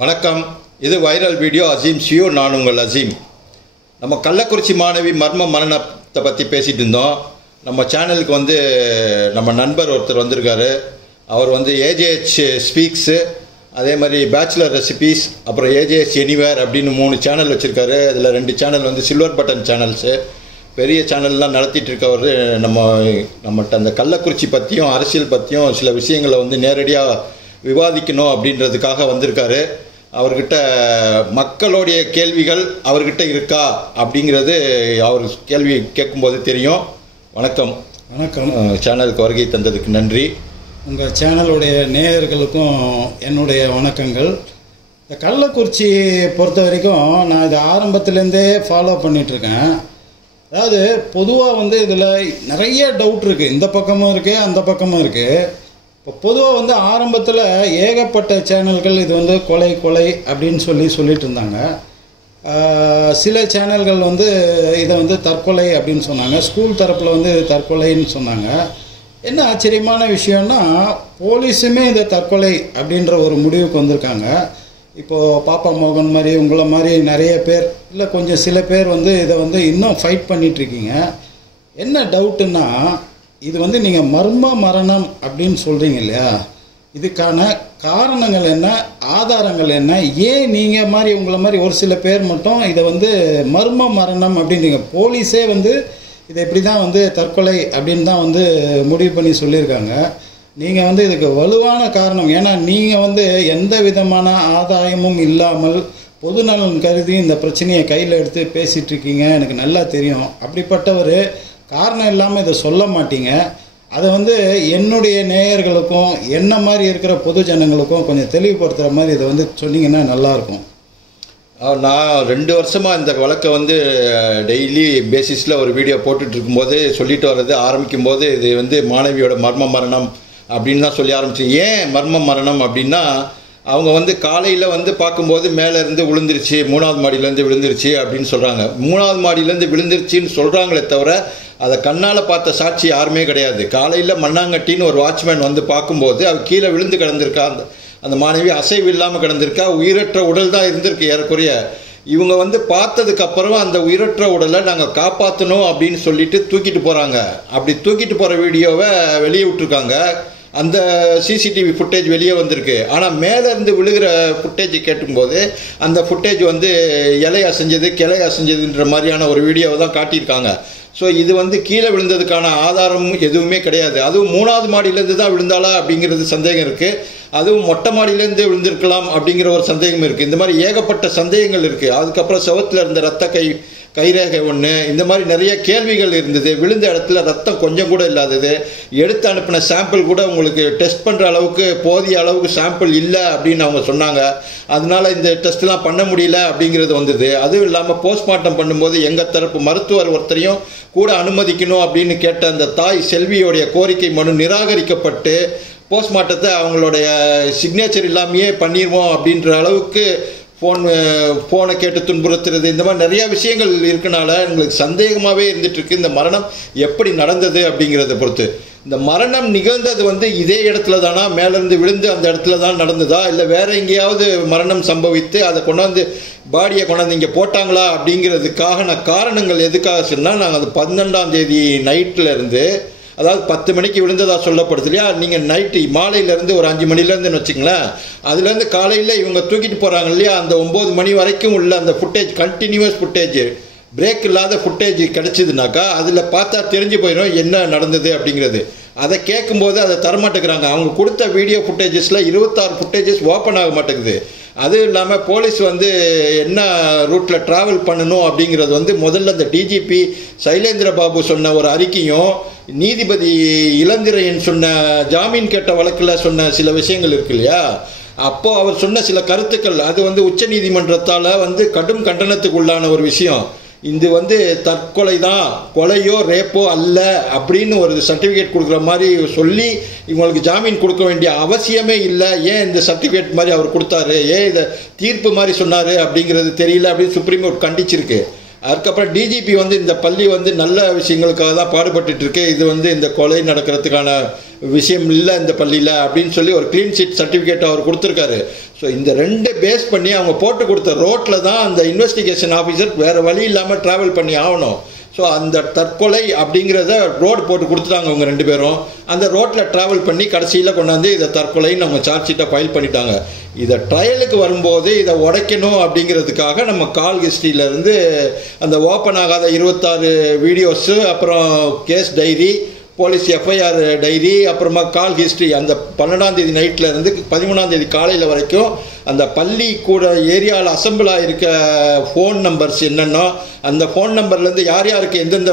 வணக்கம். இது viral video. Azeem ஷியூ, நான் உங்கள் அசீம். நம்ம கள்ளக்குறிச்சி மாணவி மர்ம மரணத்தை பற்றி பேசிகிட்டு இருந்தோம். நம்ம சேனலுக்கு நம்ம நண்பர் ஒருத்தர் வந்திருக்காரு. அவர் ஏஜேஹெச் ஸ்பீக்ஸு, அதே மாதிரி பேச்சுலர் ரெசிபீஸ், அப்புறம் ஏஜேஹெச் எனிவேர் அப்படின்னு 3 சேனல் வச்சுருக்காரு. இதில் 2 சேனல் சில்வர் பட்டன் சேனல்ஸு, பெரிய சேனல்லாம் நடத்திட்டு இருக்கவர். நம்மகிட்ட அந்த கள்ளக்குறிச்சி பற்றியும் அரசியல் பற்றியும் சில விஷயங்களை நேரடியாக விவாதிக்கணும் அப்படின்றதுக்காக வந்திருக்காரு. அவர்கிட்ட மக்களுடைய கேள்விகள் அவர்கிட்ட இருக்கா அப்படிங்கிறது அவர் கேள்வி கேட்கும்போது தெரியும். வணக்கம். வணக்கம். சேனலுக்கு வருகை தந்ததுக்கு நன்றி. உங்கள் சேனலுடைய நேயர்களுக்கும் என்னுடைய வணக்கங்கள். இந்த கள்ளக்குறிச்சி பொறுத்த வரைக்கும் நான் இதை ஆரம்பத்துலேருந்தே ஃபாலோ பண்ணிகிட்ருக்கேன். அதாவது பொதுவாக இதில் நிறைய டவுட் இருக்குது. இந்த பக்கமும் இருக்குது, அந்த பக்கமும் இருக்குது. இப்போ பொதுவாக ஆரம்பத்தில் ஏகப்பட்ட சேனல்கள் இது கொலை அப்படின்னு சொல்லிட்டு இருந்தாங்க. சில சேனல்கள் இதை தற்கொலை அப்படின்னு சொன்னாங்க. ஸ்கூல் தரப்பில் தற்கொலைன்னு சொன்னாங்க. என்ன ஆச்சரியமான விஷயம்னா, போலீஸுமே இதை தற்கொலை அப்படின்ற ஒரு முடிவுக்கு வந்திருக்காங்க. இப்போது பாப்பா மோகன் மாதிரி, உங்களை மாதிரி நிறைய பேர், இல்லை கொஞ்சம் சில பேர் இதை இன்னும் ஃபைட் பண்ணிகிட்ருக்கீங்க. என்ன டவுட்டுன்னா, இது நீங்கள் மர்ம மரணம் அப்படின்னு சொல்கிறீங்க இல்லையா, இதுக்கான காரணங்கள் என்ன, ஆதாரங்கள் என்ன, ஏன் நீங்கள் மாதிரி உங்களை மாதிரி ஒரு சில பேர் மட்டும் இதை மர்ம மரணம் அப்படின்றீங்க? போலீஸே இதை இப்படி தான் தற்கொலை அப்படின்னு தான் முடிவு பண்ணி சொல்லியிருக்காங்க. நீங்கள் இதுக்கு வலுவான காரணம், ஏன்னா நீங்கள் எந்த விதமான ஆதாயமும் இல்லாமல் பொதுநலன் கருதி இந்த பிரச்சனையை கையில் எடுத்து பேசிகிட்ருக்கீங்க. எனக்கு நல்லா தெரியும். அப்படிப்பட்ட ஒரு காரணம் இல்லாமல் இதை சொல்ல மாட்டீங்க. அதை என்னுடைய நேயர்களுக்கும் என்ன மாதிரி இருக்கிற பொது ஜனங்களுக்கும் கொஞ்சம் தெளிவுபடுத்துகிற மாதிரி இதை சொன்னீங்கன்னா நல்லாயிருக்கும். நான் 2 வருஷமாக இந்த வழக்கை டெய்லி பேசிஸில் ஒரு வீடியோ போட்டுட்ருக்கும்போது சொல்லிட்டு வர்றது ஆரம்பிக்கும்போது இது மாணவியோட மர்ம மரணம் அப்படின்னு தான் சொல்லி ஆரம்பிச்சு. ஏன் மர்ம மரணம் அப்படின்னா, அவங்க காலையில் பார்க்கும்போது மேலேருந்து விழுந்துருச்சு, 3வது மாடியிலேருந்து விழுந்துருச்சு அப்படின்னு சொல்கிறாங்க. 3வது மாடியிலேருந்து விழுந்துருச்சின்னு சொல்கிறாங்களே தவிர அதை கண்ணால் பார்த்த சாட்சி யாருமே கிடையாது. காலையில் மண்ணாங்கட்டின்னு ஒரு வாட்ச்மேன் பார்க்கும்போது அவள் கீழே விழுந்து கிடந்திருக்கா. அந்த மாணவி அசைவு இல்லாமல் கிடந்திருக்கா. உயிரற்ற உடல் தான் இருந்திருக்கு ஏறக்குறைய. இவங்க பார்த்ததுக்கப்புறம் அந்த உயிரற்ற உடலை நாங்கள் காப்பாற்றணும் அப்படின்னு சொல்லிட்டு தூக்கிட்டு போகிறாங்க. அப்படி தூக்கிட்டு போகிற வீடியோவை வெளியே விட்டுருக்காங்க. அந்த சிசிடிவி ஃபுட்டேஜ் வெளியே வந்திருக்கு. ஆனால் மேலேருந்து விழுகிற ஃபுட்டேஜ் கேட்டும்போது அந்த ஃபுட்டேஜ் இலை அசைஞ்சது, கிளை அசைஞ்சதுன்ற மாதிரியான ஒரு வீடியோவை தான் காட்டியிருக்காங்க. ஸோ இது கீழே விழுந்ததுக்கான ஆதாரம் எதுவுமே கிடையாது. அதுவும் 3வது மாடியிலேருந்து தான் விழுந்தாளா அப்படிங்கிறது சந்தேகம் இருக்குது. அதுவும் மொட்டை மாடியிலேருந்து விழுந்திருக்கலாம் அப்படிங்கிற ஒரு சந்தேகம் இருக்குது. இந்த மாதிரி ஏகப்பட்ட சந்தேகங்கள் இருக்குது. அதுக்கப்புறம் செவத்தில் இருந்த ரத்த கைரேகை ஒன்று, இந்த மாதிரி நிறைய கேள்விகள் இருந்தது. விழுந்த இடத்துல ரத்தம் கொஞ்சம் கூட இல்லாதது. எடுத்து அனுப்பின சாம்பிள் கூட உங்களுக்கு டெஸ்ட் பண்ணுற அளவுக்கு போதிய அளவுக்கு சாம்பிள் இல்லை அப்படின்னு அவங்க சொன்னாங்க. அதனால இந்த டெஸ்ட்லாம் பண்ண முடியல அப்படிங்கிறது வந்தது. அதுவும் இல்லாமல் போஸ்ட்மார்ட்டம் பண்ணும்போது எங்கள் தரப்பு மருத்துவர் ஒருத்தரையும் கூட அனுமதிக்கணும் அப்படின்னு கேட்ட அந்த தாய் செல்வியோடைய கோரிக்கை மனு நிராகரிக்கப்பட்டு போஸ்ட்மார்ட்டத்தை அவங்களுடைய சிக்னேச்சர் இல்லாமையே பண்ணிடுவோம் அப்படின்ற அளவுக்கு ஃபோனை கேட்டு துன்புறுத்துறது, இந்த மாதிரி நிறையா விஷயங்கள் இருக்கனால எங்களுக்கு சந்தேகமாகவே இருந்துகிட்ருக்கு இந்த மரணம் எப்படி நடந்தது அப்படிங்கிறத பொறுத்து. இந்த மரணம் நிகழ்ந்தது இதே இடத்துல தானா, மேலேருந்து விழுந்து அந்த இடத்துல தான் நடந்ததா, இல்லை வேறு எங்கேயாவது மரணம் சம்பவித்து அதை கொண்டாந்து பாடியை கொண்டாந்து இங்கே போட்டாங்களா அப்படிங்கிறதுக்காக காரணங்கள் எதுக்காக சொன்னால், நாங்கள் அது 12ஆம் தேதி நைட்டில் இருந்து, அதாவது 10 மணிக்கு விழுந்ததாக சொல்லப்படுது இல்லையா, நீங்கள் நைட்டு மாலையிலேருந்து ஒரு 5 மணிலேருந்துன்னு வச்சுங்களேன், அதுலேருந்து காலையில் இவங்க தூக்கிட்டு போகிறாங்க இல்லையா, அந்த 9 மணி வரைக்கும் உள்ள அந்த ஃபுட்டேஜ், கண்டினியூஸ் ஃபுட்டேஜ், பிரேக் இல்லாத ஃபுட்டேஜ் கிடச்சிதுனாக்கா அதில் பார்த்தா தெரிஞ்சு போயிடும் என்ன நடந்தது அப்படிங்கிறது. அதை கேட்கும்போது அதை தரமாட்டேங்கிறாங்க. அவங்க கொடுத்த வீடியோ ஃபுட்டேஜஸில் 26 ஃபுட்டேஜஸ் ஓப்பன் ஆக மாட்டேங்குது. அதுவும் இல்லாமல் போலீஸ் என்ன ரூட்டில் ட்ராவல் பண்ணணும் அப்படிங்கிறது முதல்ல அந்த டிஜிபி சைலேந்திர பாபு சொன்ன ஒரு அறிக்கையும், நீதிபதி இளந்திரையன் சொன்ன ஜாமீன் கேட்ட வழக்கில் சொன்ன சில விஷயங்கள் இருக்கு இல்லையா, அப்போது அவர் சொன்ன சில கருத்துக்கள் அது உச்ச நீதிமன்றத்தால் கடும் கண்டனத்துக்கு உள்ளான ஒரு விஷயம். இது தற்கொலை தான், கொலையோ ரேப்போ அல்ல அப்படின்னு ஒரு சர்டிஃபிகேட் கொடுக்குற மாதிரி சொல்லி இவங்களுக்கு ஜாமீன் கொடுக்க வேண்டிய அவசியமே இல்லை. ஏன் இந்த சர்டிஃபிகேட் மாதிரி அவர் கொடுத்தாரு, ஏன் இதை தீர்ப்பு மாதிரி சொன்னார் அப்படிங்கிறது தெரியல அப்படின்னு சுப்ரீம் கோர்ட் கண்டிச்சிருக்கு. அதுக்கப்புறம் டிஜிபி வந்து இந்த பள்ளி வந்து நல்ல விஷயங்களுக்காக தான் பாடுபட்டு இருக்கு, இது வந்து இந்த கொலை நடக்கிறதுக்கான விஷயம் இல்லை இந்த பள்ளியில் அப்படின்னு சொல்லி ஒரு க்ளீன் ஷீட் சர்டிஃபிகேட் அவர் கொடுத்துருக்காரு. ஸோ இந்த ரெண்டு பேஸ் பண்ணி அவங்க போட்டு கொடுத்த ரோட்டில் தான் அந்த இன்வெஸ்டிகேஷன் ஆஃபீஸர் வேறு வழி இல்லாமல் ட்ராவல் பண்ணி ஆகணும். ஸோ அந்த தற்கொலை அப்படிங்கிறத ரோடு போட்டு கொடுத்துட்டாங்க அவங்க ரெண்டு பேரும். அந்த ரோட்டில் ட்ராவல் பண்ணி கடைசியில் கொண்டாந்து இதை தற்கொலைன்னு அவங்க சார்ஜ் ஷீட்டை ஃபைல் பண்ணிட்டாங்க. இதை ட்ரையலுக்கு வரும்போது இதை உடைக்கணும் அப்படிங்கிறதுக்காக நம்ம கால் ஹிஸ்ட்ரியிலேருந்து அந்த ஓப்பன் ஆகாத 26 வீடியோஸு, அப்புறம் case diary, police FIR diary, அப்புறமா கால் ஹிஸ்ட்ரி அந்த 12ஆம் தேதி நைட்டில் இருந்து 13ஆம் தேதி காலையில் வரைக்கும் அந்த பள்ளி கூட ஏரியாவில் அசம்பிள் ஆகிருக்க ஃபோன் நம்பர்ஸ் என்னென்னோ, அந்த ஃபோன் நம்பர்லேருந்து யார் யாருக்கு எந்தெந்த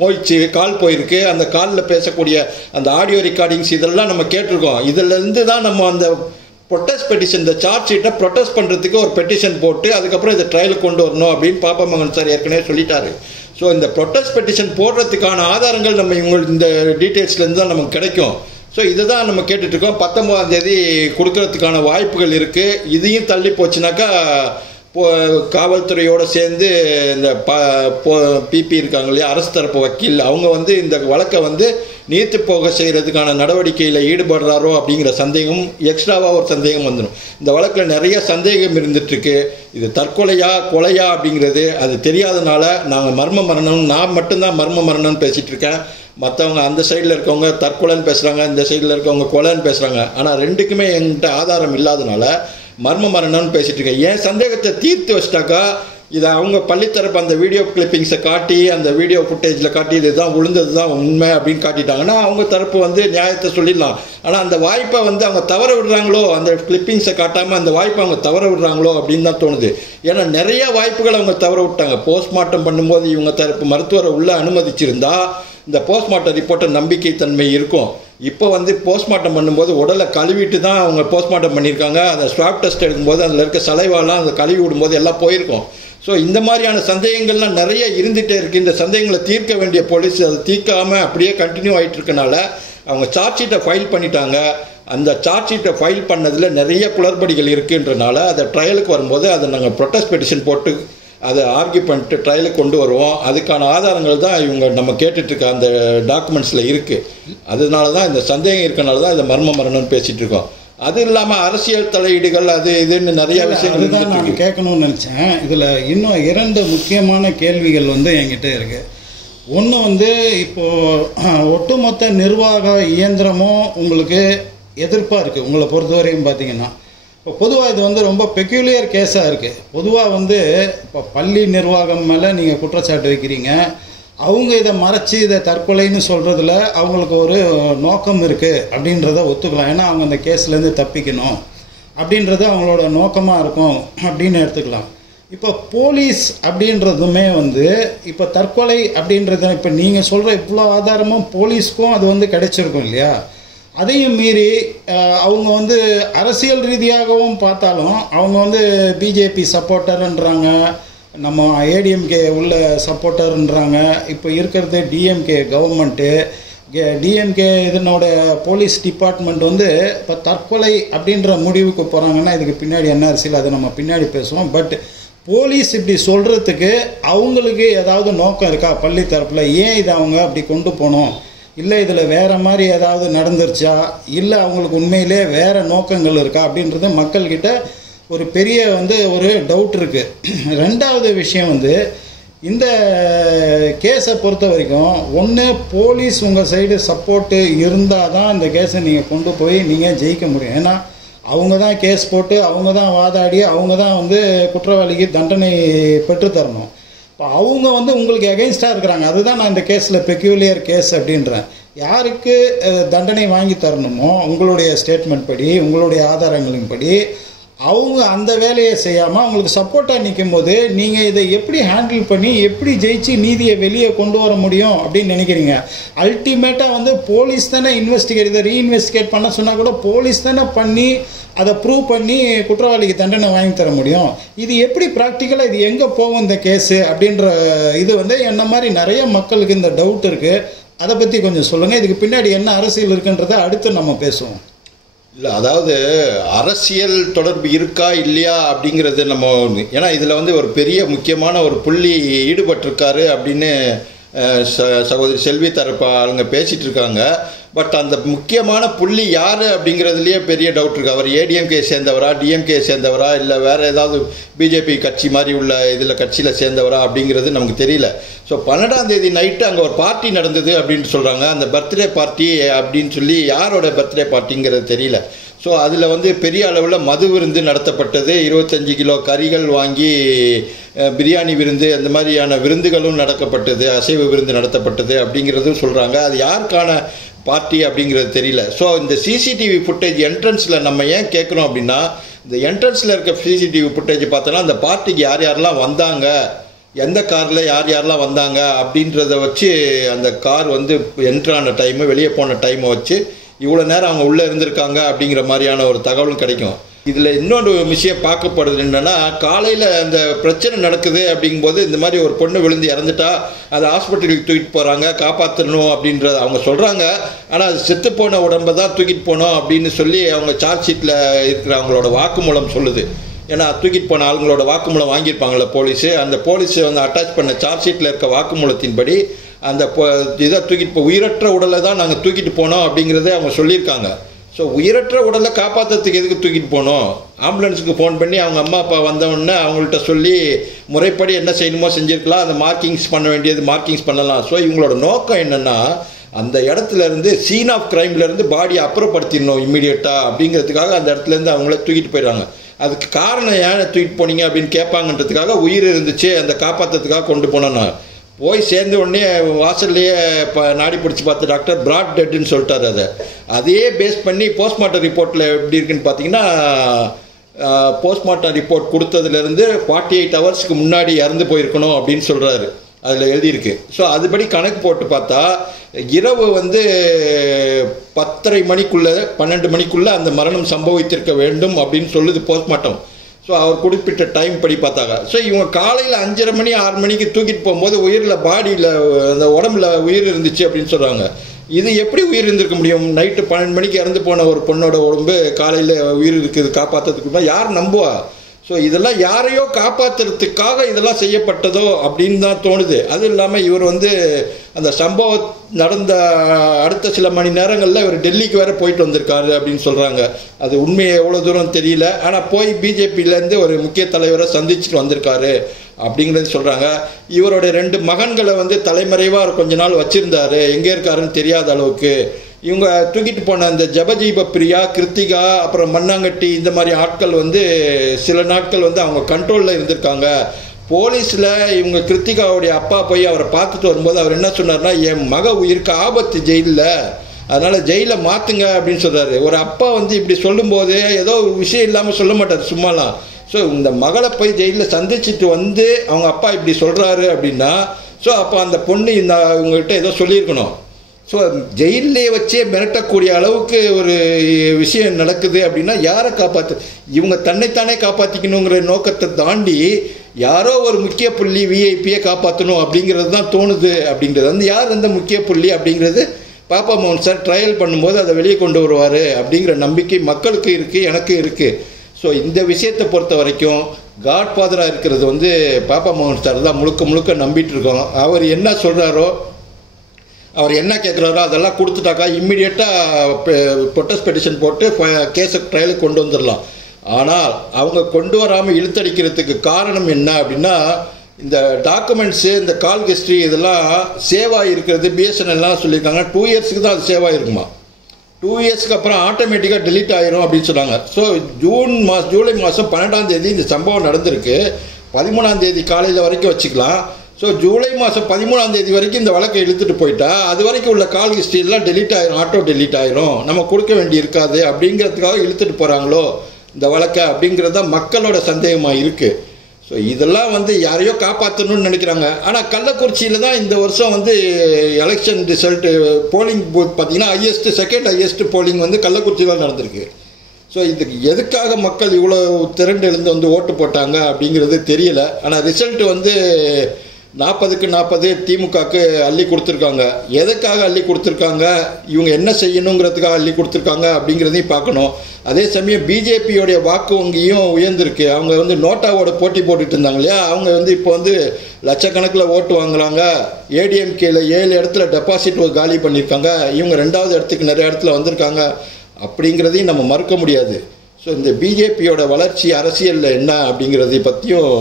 போயிடுச்சு கால் போயிருக்கு, அந்த காலில் பேசக்கூடிய அந்த ஆடியோ ரெக்கார்டிங்ஸ் இதெல்லாம் நம்ம கேட்டிருக்கோம். இதிலேருந்து தான் நம்ம அந்த ப்ரொட்டஸ்ட் பெட்டிஷன், இந்த சார்ஜ் ஷீட்டை ப்ரொட்டஸ்ட் பண்ணுறதுக்கு ஒரு பெட்டிஷன் போட்டு அதுக்கப்புறம் இதை ட்ரையலுக்கு கொண்டு வரணும் அப்படின்னு பாப்பாமங்கன் சார் ஏற்கனவே சொல்லிட்டாரு. ஸோ இந்த ப்ரொட்டஸ்ட் பெட்டிஷன் போடுறதுக்கான ஆதாரங்கள் நம்ம இவங்களுக்கு இந்த டீட்டெயில்ஸ்லேருந்து தான் நமக்கு கிடைக்கும். ஸோ இதை தான் நம்ம கேட்டுட்ருக்கோம். 19ஆம் தேதி கொடுக்கறதுக்கான வாய்ப்புகள் இருக்குது. இதையும் தள்ளி போச்சுனாக்கா காவல்துறையோடு சேர்ந்து இந்த பிபி இருக்காங்க இல்லையா, அரசு தரப்பு வக்கீல், அவங்க வந்து இந்த வழக்கை வந்து நீர்த்து போக செய்கிறதுக்கான நடவடிக்கையில் ஈடுபடுறாரோ அப்படிங்கிற சந்தேகம், எக்ஸ்ட்ராவாக ஒரு சந்தேகம் வந்துடும். இந்த வழக்கில் நிறைய சந்தேகம் இருந்துகிட்ருக்கு. இது தற்கொலையா கொலையா அப்படிங்கிறது அது தெரியாதனால நாங்கள் மர்ம மரணம், நான் மட்டும்தான் மர்ம மரணம்னு பேசிகிட்டு இருக்கேன். மற்றவங்க அந்த சைடில் இருக்கவங்க தற்கொலைன்னு பேசுகிறாங்க, இந்த சைடில் இருக்கவங்க கொலைன்னு பேசுகிறாங்க. ஆனால் ரெண்டுக்குமே என்கிட்ட ஆதாரம் இல்லாதனால மர்ம மரணம்னு பேசிகிட்டு இருக்கேன். ஏன் சந்தேகத்தை தீர்த்து வச்சிட்டாக்கா இதை அவங்க பள்ளித்தரப்பு அந்த வீடியோ கிளிப்பிங்ஸை காட்டி, அந்த வீடியோ ஃபுட்டேஜில் காட்டி இதுதான் விழுந்தது தான் உண்மை அப்படின்னு காட்டிட்டாங்கன்னா அவங்க தரப்பு வந்து நியாயத்தை சொல்லிடலாம். ஆனால் அந்த வாய்ப்பை வந்து அவங்க தவற விடுறாங்களோ, அந்த கிளிப்பிங்ஸை காட்டாமல் அந்த வாய்ப்பை அவங்க தவற விடுறாங்களோ அப்படின்னு தான் தோணுது. ஏன்னா நிறைய வாய்ப்புகள் அவங்க தவற விட்டாங்க. போஸ்ட்மார்ட்டம் பண்ணும்போது இவங்க தரப்பு மருத்துவரை உள்ளே அனுமதிச்சிருந்தா இந்த போஸ்ட்மார்ட்டம் ரிப்போர்ட்டை நம்பிக்கைத்தன்மை இருக்கும். இப்போ வந்து போஸ்ட்மார்ட்டம் பண்ணும்போது உடலை கழுவிட்டு தான் அவங்க போஸ்ட்மார்ட்டம் பண்ணியிருக்காங்க. அந்த ஸ்வாப் டெஸ்ட் எடுக்கும்போது அதில் இருக்க சலைவாலாம் அந்த கழுவி விடும்போது எல்லாம் போயிருக்கும். ஸோ இந்த மாதிரியான சந்தேகங்கள்லாம் நிறைய இருந்துகிட்டே இருக்குது. இந்த சந்தேகங்களை தீர்க்க வேண்டிய போலீஸ் அதை தீர்க்காமல் அப்படியே கண்டினியூ ஆகிட்டு இருக்கனால அவங்க சார்ஜ் ஷீட்டை ஃபைல் பண்ணிட்டாங்க. அந்த சார்ஜ் ஷீட்டை ஃபைல் பண்ணதில் நிறைய குளறுபடிகள் இருக்குன்றனால அதை ட்ரையலுக்கு வரும்போது அதை நாங்கள் ப்ரொட்டஸ்ட் பெட்டிஷன் போட்டு அதை ஆர்கியூ பண்ணிட்டு ட்ரையலுக்கு கொண்டு வருவோம். அதுக்கான ஆதாரங்கள் தான் இவங்க நம்ம கேட்டுட்ருக்க அந்த டாக்குமெண்ட்ஸில் இருக்குது. அதனால தான் இந்த சந்தேகம் இருக்கனால தான் இதை மர்ம மரணம்னு பேசிகிட்டு இருக்கோம். அது இல்லாமல் அரசியல் தலையீடுகள் அது இதுன்னு நிறைய விஷயங்கள் தான் நான் கேட்கணும்னு நினச்சேன். இதில் இன்னும் 2 முக்கியமான கேள்விகள் வந்து என்கிட்ட இருக்குது. ஒன்று வந்து இப்போது ஒட்டுமொத்த நிர்வாக இயந்திரமும் உங்களுக்கு எதிர்ப்பாக இருக்குது. உங்களை பொறுத்தவரையும் பார்த்தீங்கன்னா இப்போ பொதுவாக இது வந்து ரொம்ப பெக்யூலியர் கேஸாக இருக்குது. பொதுவாக வந்து இப்போ பள்ளி நிர்வாகம் மேலே நீங்கள் குற்றச்சாட்டு வைக்கிறீங்க, அவங்க இதை மறைச்சி இதை தற்கொலைன்னு சொல்கிறதுல அவங்களுக்கு ஒரு நோக்கம் இருக்குது அப்படின்றத ஒத்துக்கலாம். ஏன்னா அவங்க அந்த கேஸ்லேருந்து தப்பிக்கணும் அப்படின்றது அவங்களோட நோக்கமாக இருக்கும் அப்படின்னு எடுத்துக்கலாம். இப்போ போலீஸ் அப்படின்றதுமே வந்து இப்போ தற்கொலை அப்படின்றத இப்போ நீங்கள் சொல்கிற இவ்வளோ ஆதாரமும் போலீஸ்க்கும் அது வந்து கிடைச்சிருக்கும் இல்லையா? அதையும் மீறி அவங்க வந்து அரசியல் ரீதியாகவும் பார்த்தாலும் அவங்க வந்து பிஜேபி சப்போர்ட்டர்ன்றாங்க, நம்ம ஏடிஎம்கே உள்ள சப்போர்ட்டர்ன்றாங்க. இப்போ இருக்கிறது டிஎம்கே கவர்மெண்ட்டு, டிஎம்கே இதனோட போலீஸ் டிபார்ட்மெண்ட் வந்து இப்போ தற்கொலை அப்படின்ற முடிவுக்கு போகிறாங்கன்னா இதுக்கு பின்னாடி என்ன அரசியல் அதை நம்ம பின்னாடி பேசுவோம். பட் போலீஸ் இப்படி சொல்கிறதுக்கு அவங்களுக்கு ஏதாவது நோக்கம் இருக்கா பள்ளி தரப்பில்? ஏன் இதை அவங்க அப்படி கொண்டு போகணும்? இல்லை இதில் வேறு மாதிரி ஏதாவது நடந்துருச்சா? இல்லை அவங்களுக்கு உண்மையிலே வேறு நோக்கங்கள் இருக்கா அப்படின்றது மக்கள்கிட்ட ஒரு பெரிய வந்து ஒரு டவுட் இருக்குது. ரெண்டாவது விஷயம் வந்து இந்த கேஸை பொறுத்த வரைக்கும் ஒன்று போலீஸ் உங்கள் சைடு சப்போர்ட்டு இருந்தால் தான் இந்த கேஸை நீங்கள் கொண்டு போய் நீங்கள் ஜெயிக்க முடியும். ஏன்னா அவங்க தான் கேஸ் போட்டு அவங்க தான் வாதாடி அவங்க தான் வந்து குற்றவாளிக்கு தண்டனை பெற்றுத்தரணும். இப்போ அவங்க வந்து உங்களுக்கு எகெயின்ஸ்டாக இருக்கிறாங்க. அதுதான் நான் இந்த கேஸில் பெக்யூலியர் கேஸ் அப்படின்றேன். யாருக்கு தண்டனை வாங்கி தரணுமோ உங்களுடைய ஸ்டேட்மெண்ட் படி உங்களுடைய ஆதாரங்களின் படி அவங்க அந்த வேலையை செய்யாமல் அவங்களுக்கு சப்போர்ட்டாக நிற்கும் போது நீங்கள் இதை எப்படி ஹேண்டில் பண்ணி எப்படி ஜெயிச்சு நீதியை வெளியே கொண்டு வர முடியும் அப்படின்னு நினைக்கிறீங்க? அல்டிமேட்டாக வந்து போலீஸ் தானே இன்வெஸ்டிகேட், இதை ரீஇன்வெஸ்டிகேட் பண்ண சொன்னால் கூட போலீஸ் தானே பண்ணி அதை ப்ரூவ் பண்ணி குற்றவாளிக்கு தண்டனை வாங்கி தர முடியும். இது எப்படி ப்ராக்டிக்கலாக இது எங்கே போகும் இந்த கேஸு அப்படின்ற இது வந்து என்ன மாதிரி நிறைய மக்களுக்கு இந்த டவுட் இருக்குது. அதை பற்றி கொஞ்சம் சொல்லுங்கள். இதுக்கு பின்னாடி என்ன அரசியல் இருக்குன்றதை அடுத்து நம்ம பேசுவோம். இல்லை, அதாவது அரசியல் தொடர்பு இருக்கா இல்லையா அப்படிங்கிறது நம்ம ஏன்னா இதில் வந்து ஒரு பெரிய முக்கியமான ஒரு புள்ளி ஈடுபட்டிருக்காரு அப்படின்னு சகோதரி செல்வி தரப்பு ஆளுங்க பேசிகிட்டு இருக்காங்க. பட் அந்த முக்கியமான புள்ளி யார் அப்படிங்கிறதுலையே பெரிய டவுட் இருக்குது. அவர் ஏடிஎம்கே சேர்ந்தவரா, டிஎம்கே சேர்ந்தவரா, இல்லை வேறு ஏதாவது பிஜேபி கட்சி மாதிரி உள்ள இதில் கட்சியில் சேர்ந்தவரா அப்படிங்கிறது நமக்கு தெரியல. ஸோ 12ஆம் தேதி நைட்டு அங்கே ஒரு பார்ட்டி நடந்தது அப்படின்னு சொல்கிறாங்க. அந்த பர்த்டே பார்ட்டி அப்படின்னு சொல்லி யாரோட பர்த்டே பார்ட்டிங்கிறது தெரியல. ஸோ அதில் வந்து பெரிய அளவில் மது விருந்து நடத்தப்பட்டது. 25 கிலோ கறிகள் வாங்கி பிரியாணி விருந்து அந்த மாதிரியான விருந்துகளும் நடக்கப்பட்டது, அசைவ விருந்து நடத்தப்பட்டது அப்படிங்கிறதும் சொல்கிறாங்க. அது யாருக்கான பார்ட்டி அப்படிங்கிறது தெரியல. ஸோ இந்த சிசிடிவி ஃபுட்டேஜ் என்ட்ரன்ஸில் நம்ம ஏன் கேட்குறோம் அப்படின்னா, இந்த என்ட்ரன்ஸில் இருக்க சிசிடிவி ஃபுட்டேஜ் பார்த்தோன்னா அந்த பார்ட்டிக்கு யார் யாரெல்லாம் வந்தாங்க, எந்த காரில் யார் யாரெல்லாம் வந்தாங்க அப்படின்றத வச்சு அந்த கார் வந்து என்ட்ரான டைமு வெளியே போன டைமை வச்சு இவ்வளோ நேரம் அவங்க உள்ளே இருந்திருக்காங்க அப்படிங்கிற மாதிரியான ஒரு தகவலும் கிடைக்கும். இதில் இன்னொரு விஷயம் பார்க்கப்படுது என்னென்னா, காலையில் அந்த பிரச்சனை நடக்குது அப்படிங்கும்போது இந்த மாதிரி ஒரு பொண்ணு விழுந்து இறந்துட்டா அதை ஹாஸ்பிட்டலுக்கு தூக்கிட்டு போகிறாங்க, காப்பாற்றணும் அப்படின்றத அவங்க சொல்கிறாங்க. ஆனால் அது செத்துப்போன உடம்பை தான் தூக்கிட்டு போனோம் அப்படின்னு சொல்லி அவங்க சார்ஜ் ஷீட்டில் இருக்கிற அவங்களோட வாக்குமூலம் சொல்லுது. ஏன்னா தூக்கிட்டு போன ஆளுங்களோட வாக்குமூலம் வாங்கியிருப்பாங்களே போலீஸு, அந்த போலீஸை வந்து அட்டாச் பண்ண சார்ஜ் ஷீட்டில் இருக்க வாக்குமூலத்தின்படி அந்த இதை தூக்கிட்டு உயிரற்ற உடலை தான் நாங்கள் தூக்கிட்டு போனோம் அப்படிங்கிறத அவங்க சொல்லியிருக்காங்க. ஸோ உயிரற்ற உடலை காப்பாற்றுறதுக்கு எதுக்கு தூக்கிட்டு போனோம்? ஆம்புலன்ஸுக்கு ஃபோன் பண்ணி அவங்க அம்மா அப்பா வந்தவுடனே அவங்கள்ட்ட சொல்லி முறைப்படி என்ன செய்யணுமோ செஞ்சுருக்கலாம், அந்த மார்க்கிங்ஸ் பண்ண வேண்டியது மார்க்கிங்ஸ் பண்ணலாம். ஸோ இவங்களோட நோக்கம் என்னென்னா, அந்த இடத்துல இருந்து சீன் ஆஃப் கிரைம்லேருந்து பாடியை அப்புறப்படுத்திடணும் இம்மிடியட்டாக அப்படிங்கிறதுக்காக அந்த இடத்துலேருந்து அவங்கள தூக்கிட்டு போயிடுறாங்க. அதுக்கு காரணம் ஏன் தூக்கிட்டு போனீங்க அப்படின்னு கேட்பாங்கன்றதுக்காக உயிர் இருந்துச்சு அந்த காப்பாற்றுறதுக்காக கொண்டு போனோன்னா, போய் சேர்ந்த உடனே வாசல்லையே நாடி பிடிச்சி பார்த்து டாக்டர் பிராட் டெட்டுன்னு சொல்லிட்டார். அதையே பேஸ் பண்ணி போஸ்ட்மார்ட்டம் ரிப்போர்ட்டில் எப்படி இருக்குன்னு பார்த்தீங்கன்னா, போஸ்ட்மார்ட்டம் ரிப்போர்ட் கொடுத்ததுலேருந்து 48 ஹவர்ஸ்க்கு முன்னாடி இறந்து போயிருக்கணும் அப்படின்னு சொல்கிறாரு, அதில் எழுதியிருக்கு. ஸோ அதுபடி கணக்கு போட்டு பார்த்தா இரவு வந்து 10:30 மணிக்குள்ளே 12 மணிக்குள்ளே அந்த மரணம் சம்பவித்திருக்க வேண்டும் அப்படின்னு சொல்லுது போஸ்ட்மார்ட்டம். ஸோ அவர் குறிப்பிட்ட டைம் படி பார்த்தாங்க. ஸோ இவங்க காலையில் 5:30 மணி 6 மணிக்கு தூக்கிட்டு போகும்போது உயிரில் பாடியில் அந்த உடம்புல உயிர் இருந்துச்சு அப்படின்னு சொல்கிறாங்க. இது எப்படி உயிர் இருந்திருக்க முடியும்? நைட்டு 12 மணிக்கு இறந்து போன ஒரு பொண்ணோட உடம்பு காலையில் உயிர் இருக்குது காப்பாற்றுறதுக்குன்னா யார் நம்புவா? ஸோ இதெல்லாம் யாரையோ காப்பாற்றுறதுக்காக இதெல்லாம் செய்யப்பட்டதோ அப்படின்னு தான் தோணுது. அதுவும் இல்லாமல் இவர் வந்து அந்த சம்பவம் நடந்த அடுத்த சில மணி நேரங்களில் இவர் டெல்லிக்கு வேறு போயிட்டு வந்திருக்காரு அப்படின்னு சொல்கிறாங்க. அது உண்மையை எவ்வளோ தூரம் தெரியல. ஆனால் போய் பிஜேபியிலேருந்து ஒரு முக்கிய தலைவரை சந்திச்சுட்டு வந்திருக்காரு அப்படிங்கிறது சொல்கிறாங்க. இவரோட 2 மகன்களை வந்து தலைமறைவாக கொஞ்ச நாள் வச்சுருந்தாரு, எங்கே இருக்காருன்னு தெரியாத அளவுக்கு. இவங்க தூக்கிட்டு போன அந்த ஜபஜீப பிரியா, கிருத்திகா, அப்புறம் மண்ணாங்கட்டி இந்த மாதிரி ஆட்கள் வந்து சில நாட்கள் வந்து அவங்க கண்ட்ரோலில் இருந்திருக்காங்க. போலீஸில் இவங்க கிருத்திகாவுடைய அப்பா போய் அவரை பார்த்துட்டு வரும்போது அவர் என்ன சொன்னார்னா, என் மக உயிருக்கு ஆபத்து ஜெயிலில், அதனால் ஜெயிலை மாற்றுங்க அப்படின்னு சொல்கிறாரு. ஒரு அப்பா வந்து இப்படி சொல்லும்போது ஏதோ விஷயம் இல்லாமல் சொல்ல மாட்டார் சும்மாலாம். ஸோ இந்த மகளை போய் ஜெயிலில் சந்திச்சுட்டு வந்து அவங்க அப்பா இப்படி சொல்கிறாரு அப்படின்னா, ஸோ அப்போ அந்த பொண்ணு இவங்ககிட்ட ஏதோ சொல்லியிருக்கணும். ஸோ ஜெயிலே வச்சே மிரட்டக்கூடிய அளவுக்கு ஒரு விஷயம் நடக்குது அப்படின்னா யாரை காப்பாற்று? இவங்க தன்னைத்தானே காப்பாற்றிக்கணுங்கிற நோக்கத்தை தாண்டி யாரோ ஒரு முக்கிய புள்ளி விஐபியை காப்பாற்றணும் அப்படிங்கிறது தான் தோணுது. அப்படிங்கிறது வந்து யார் அந்த முக்கிய புள்ளி அப்படிங்கிறது பாப்பா மோகன் சார் ட்ரையல் பண்ணும்போது அதை வெளியே கொண்டு வருவார் அப்படிங்கிற நம்பிக்கை மக்களுக்கு இருக்குது, எனக்கு இருக்குது. ஸோ இந்த விஷயத்தை பொறுத்த வரைக்கும் காட்ஃபாதராக இருக்கிறது வந்து பாப்பா மோகன் சார் தான் முழுக்க முழுக்க நம்பிட்டு இருக்கோம். அவர் என்ன சொல்கிறாரோ, அவர் என்ன கேட்குறாரோ அதெல்லாம் கொடுத்துட்டாக்கா இம்மிடியட்டாக ப்ரொட்டஸ்ட் பெட்டிஷன் போட்டு கேஸை ட்ரையலுக்கு கொண்டு வந்துடலாம். ஆனால் அவங்க கொண்டு வராமல் இழுத்தடிக்கிறதுக்கு காரணம் என்ன அப்படின்னா, இந்த டாக்குமெண்ட்ஸு, இந்த கால் ஹிஸ்ட்ரி இதெல்லாம் சேவ் ஆகிருக்கிறது பிஎஸ்என்எல்லாம் சொல்லியிருக்காங்க 2 இயர்ஸுக்கு தான் அது சேவ் ஆகிருக்குமா. 2 இயர்ஸ்க்கு அப்புறம் ஆட்டோமேட்டிக்காக டெலீட் ஆகிரும் அப்படின்னு சொன்னாங்க. ஸோ ஜூலை மாதம் 12ஆம் தேதி இந்த சம்பவம் நடந்திருக்கு. 13ஆம் தேதி காலையில் வரைக்கும் வச்சுக்கலாம். ஸோ ஜூலை மாதம் 13ஆம் தேதி வரைக்கும் இந்த வழக்கை இழுத்துட்டு போயிட்டா அது வரைக்கும் உள்ள கால் ஹிஸ்ட்ரியெல்லாம் டெலீட் ஆகிரும், ஆட்டோ டெலீட் ஆகிரும், நம்ம கொடுக்க வேண்டி இருக்காது அப்படிங்கிறதுக்காக இழுத்துட்டு போகிறாங்களோ இந்த வழக்கை அப்படிங்கிறது தான் மக்களோட சந்தேகமாக இருக்குது. ஸோ இதெல்லாம் வந்து யாரையோ காப்பாற்றணும்னு நினைக்கிறாங்க. ஆனால் கள்ளக்குறிச்சியில் தான் இந்த வருஷம் வந்து எலெக்ஷன் ரிசல்ட்டு போலிங் பூத் பார்த்திங்கன்னா செகண்ட் ஹையஸ்ட் போலிங் வந்து கள்ளக்குறிச்சியில் நடந்திருக்கு. ஸோ இதுக்கு எதுக்காக மக்கள் இவ்வளோ திரண்டு எழுந்து வந்து ஓட்டு போட்டாங்க அப்படிங்கிறது தெரியல. ஆனால் ரிசல்ட் வந்து 40க்கு 40 திமுகவுக்கு அள்ளி கொடுத்துருக்காங்க. எதுக்காக அள்ளி கொடுத்துருக்காங்க, இவங்க என்ன செய்யணுங்கிறதுக்காக அள்ளி கொடுத்துருக்காங்க அப்படிங்கிறதையும் பார்க்கணும். அதே சமயம் பிஜேபியோடைய வாக்கு வங்கியும் உயர்ந்திருக்கு. அவங்க வந்து நோட்டாவோட போட்டி போட்டுட்டு இருந்தாங்க இல்லையா, அவங்க வந்து இப்போ வந்து லட்சக்கணக்கில் ஓட்டு வாங்குறாங்க. ஏடிஎம்கேல 7 இடத்துல டெபாசிட் காலி பண்ணியிருக்காங்க. இவங்க 2வது இடத்துக்கு நிறைய இடத்துல வந்திருக்காங்க. அப்படிங்கிறதையும் நம்ம மறுக்க முடியாது. ஸோ இந்த பிஜேபியோட வளர்ச்சி அரசியலில் என்ன அப்படிங்கிறதை பற்றியும்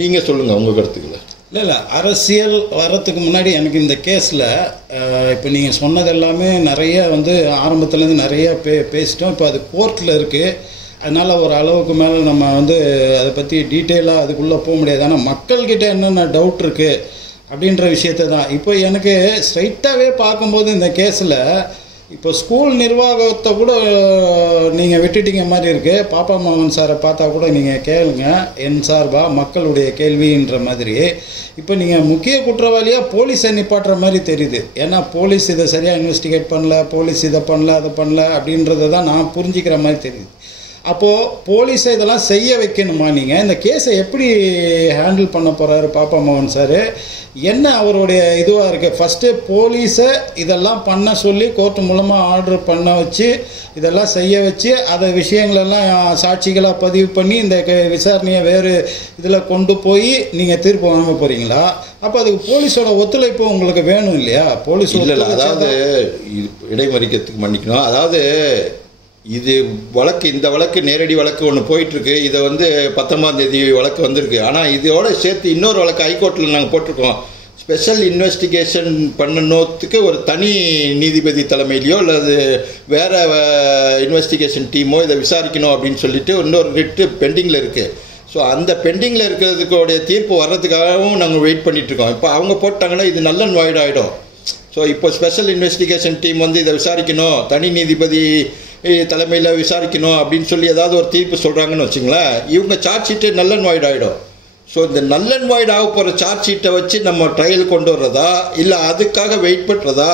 நீங்கள் சொல்லுங்கள் உங்கள் கருத்துக்களை. இல்லை அரசியல் வர்றதுக்கு முன்னாடி எனக்கு இந்த கேஸில் இப்போ நீங்கள் சொன்னது எல்லாமே நிறைய வந்து ஆரம்பத்துலேருந்து நிறையா பேசிட்டோம். இப்போ அது கோர்ட்டில் இருக்குது. அதனால் ஒரு அளவுக்கு மேலே நம்ம வந்து அதை பற்றி டீட்டெயிலாக அதுக்குள்ளே போக முடியாது. ஆனால் மக்கள்கிட்ட என்னென்ன டவுட் இருக்குது அப்படின்ற விஷயத்தை தான் இப்போ எனக்கு ஸ்ட்ரைட்டாகவே பார்க்கும்போது இந்த கேஸில் இப்போ ஸ்கூல் நிர்வாகத்தை கூட நீங்கள் விட்டுட்டீங்க மாதிரி இருக்குது. பாப்பா மோகன் சாரை பார்த்தா கூட நீங்கள் கேளுங்க, என் சார்பாக மக்களுடைய கேள்வின்ற மாதிரி. இப்போ நீங்கள் முக்கிய குற்றவாளியாக போலீஸை நிப்பாட்டுற மாதிரி தெரியுது. ஏன்னா போலீஸ் இதை சரியாக இன்வெஸ்டிகேட் பண்ணல, போலீஸ் இதை பண்ணல அதை பண்ணல அப்படின்றத தான் நான் புரிஞ்சிக்கிற மாதிரி தெரியுது. அப்போது போலீஸை இதெல்லாம் செய்ய வைக்கணுமா? நீங்கள் இந்த கேஸை எப்படி ஹேண்டில் பண்ண போகிறாரு பாப்பா மோகன் சார்? என்ன அவருடைய இதுவாக இருக்குது? ஃபஸ்ட்டு போலீஸை இதெல்லாம் பண்ண சொல்லி கோர்ட்டு மூலமாக ஆர்டர் பண்ண வச்சு இதெல்லாம் செய்ய வச்சு அதை விஷயங்களெல்லாம் சாட்சிகளாக பதிவு பண்ணி இந்த விசாரணையை வேறு இதில் கொண்டு போய் நீங்கள் தீர்ப்பு வாங்க போகிறீங்களா? அப்போ அதுக்கு போலீஸோட ஒத்துழைப்பு உங்களுக்கு வேணும் இல்லையா? போலீஸ் இல்லை, அதாவது இடைமறிக்கிறதுக்கு மன்னிக்கணும். அதாவது இது வழக்கு, இந்த வழக்கு நேரடி வழக்கு ஒன்று போயிட்டுருக்கு. இதை வந்து 19ஆம் தேதி வழக்கு வந்திருக்கு. ஆனால் இதோட சேர்த்து இன்னொரு வழக்கு ஹைகோர்ட்டில் நாங்கள் போட்டிருக்கோம். ஸ்பெஷல் இன்வெஸ்டிகேஷன் பண்ணணுத்துக்கு ஒரு தனி நீதிபதி தலைமையிலையோ அல்லது வேறு இன்வெஸ்டிகேஷன் டீமோ இதை விசாரிக்கணும் அப்படின்னு சொல்லிட்டு இன்னொரு ரிட்டு பெண்டிங்கில் இருக்குது. ஸோ அந்த பெண்டிங்கில் இருக்கிறதுக்கோடைய தீர்ப்பு வர்றதுக்காகவும் நாங்கள் வெயிட் பண்ணிகிட்ருக்கோம். இப்போ அவங்க போட்டாங்கன்னா இது நல்ல வாய்ட் ஆகிடும். ஸோ இப்போ ஸ்பெஷல் இன்வெஸ்டிகேஷன் டீம் வந்து இதை விசாரிக்கணும், தனி நீதிபதி தலைமையில் விசாரிக்கணும் அப்படின்னு சொல்லி ஏதாவது ஒரு தீர்ப்பு சொல்கிறாங்கன்னு வச்சுங்களேன், இவங்க சார்ஜ் ஷீட்டு நல்ல வாய்ட் ஆகிடும். ஸோ இந்த நல்ல வாய்ட் ஆக போகிற சார்ஜ் ஷீட்டை வச்சு நம்ம ட்ரையல் கொண்டு வர்றதா இல்லை அதுக்காக வெயிட் பண்ணுறதா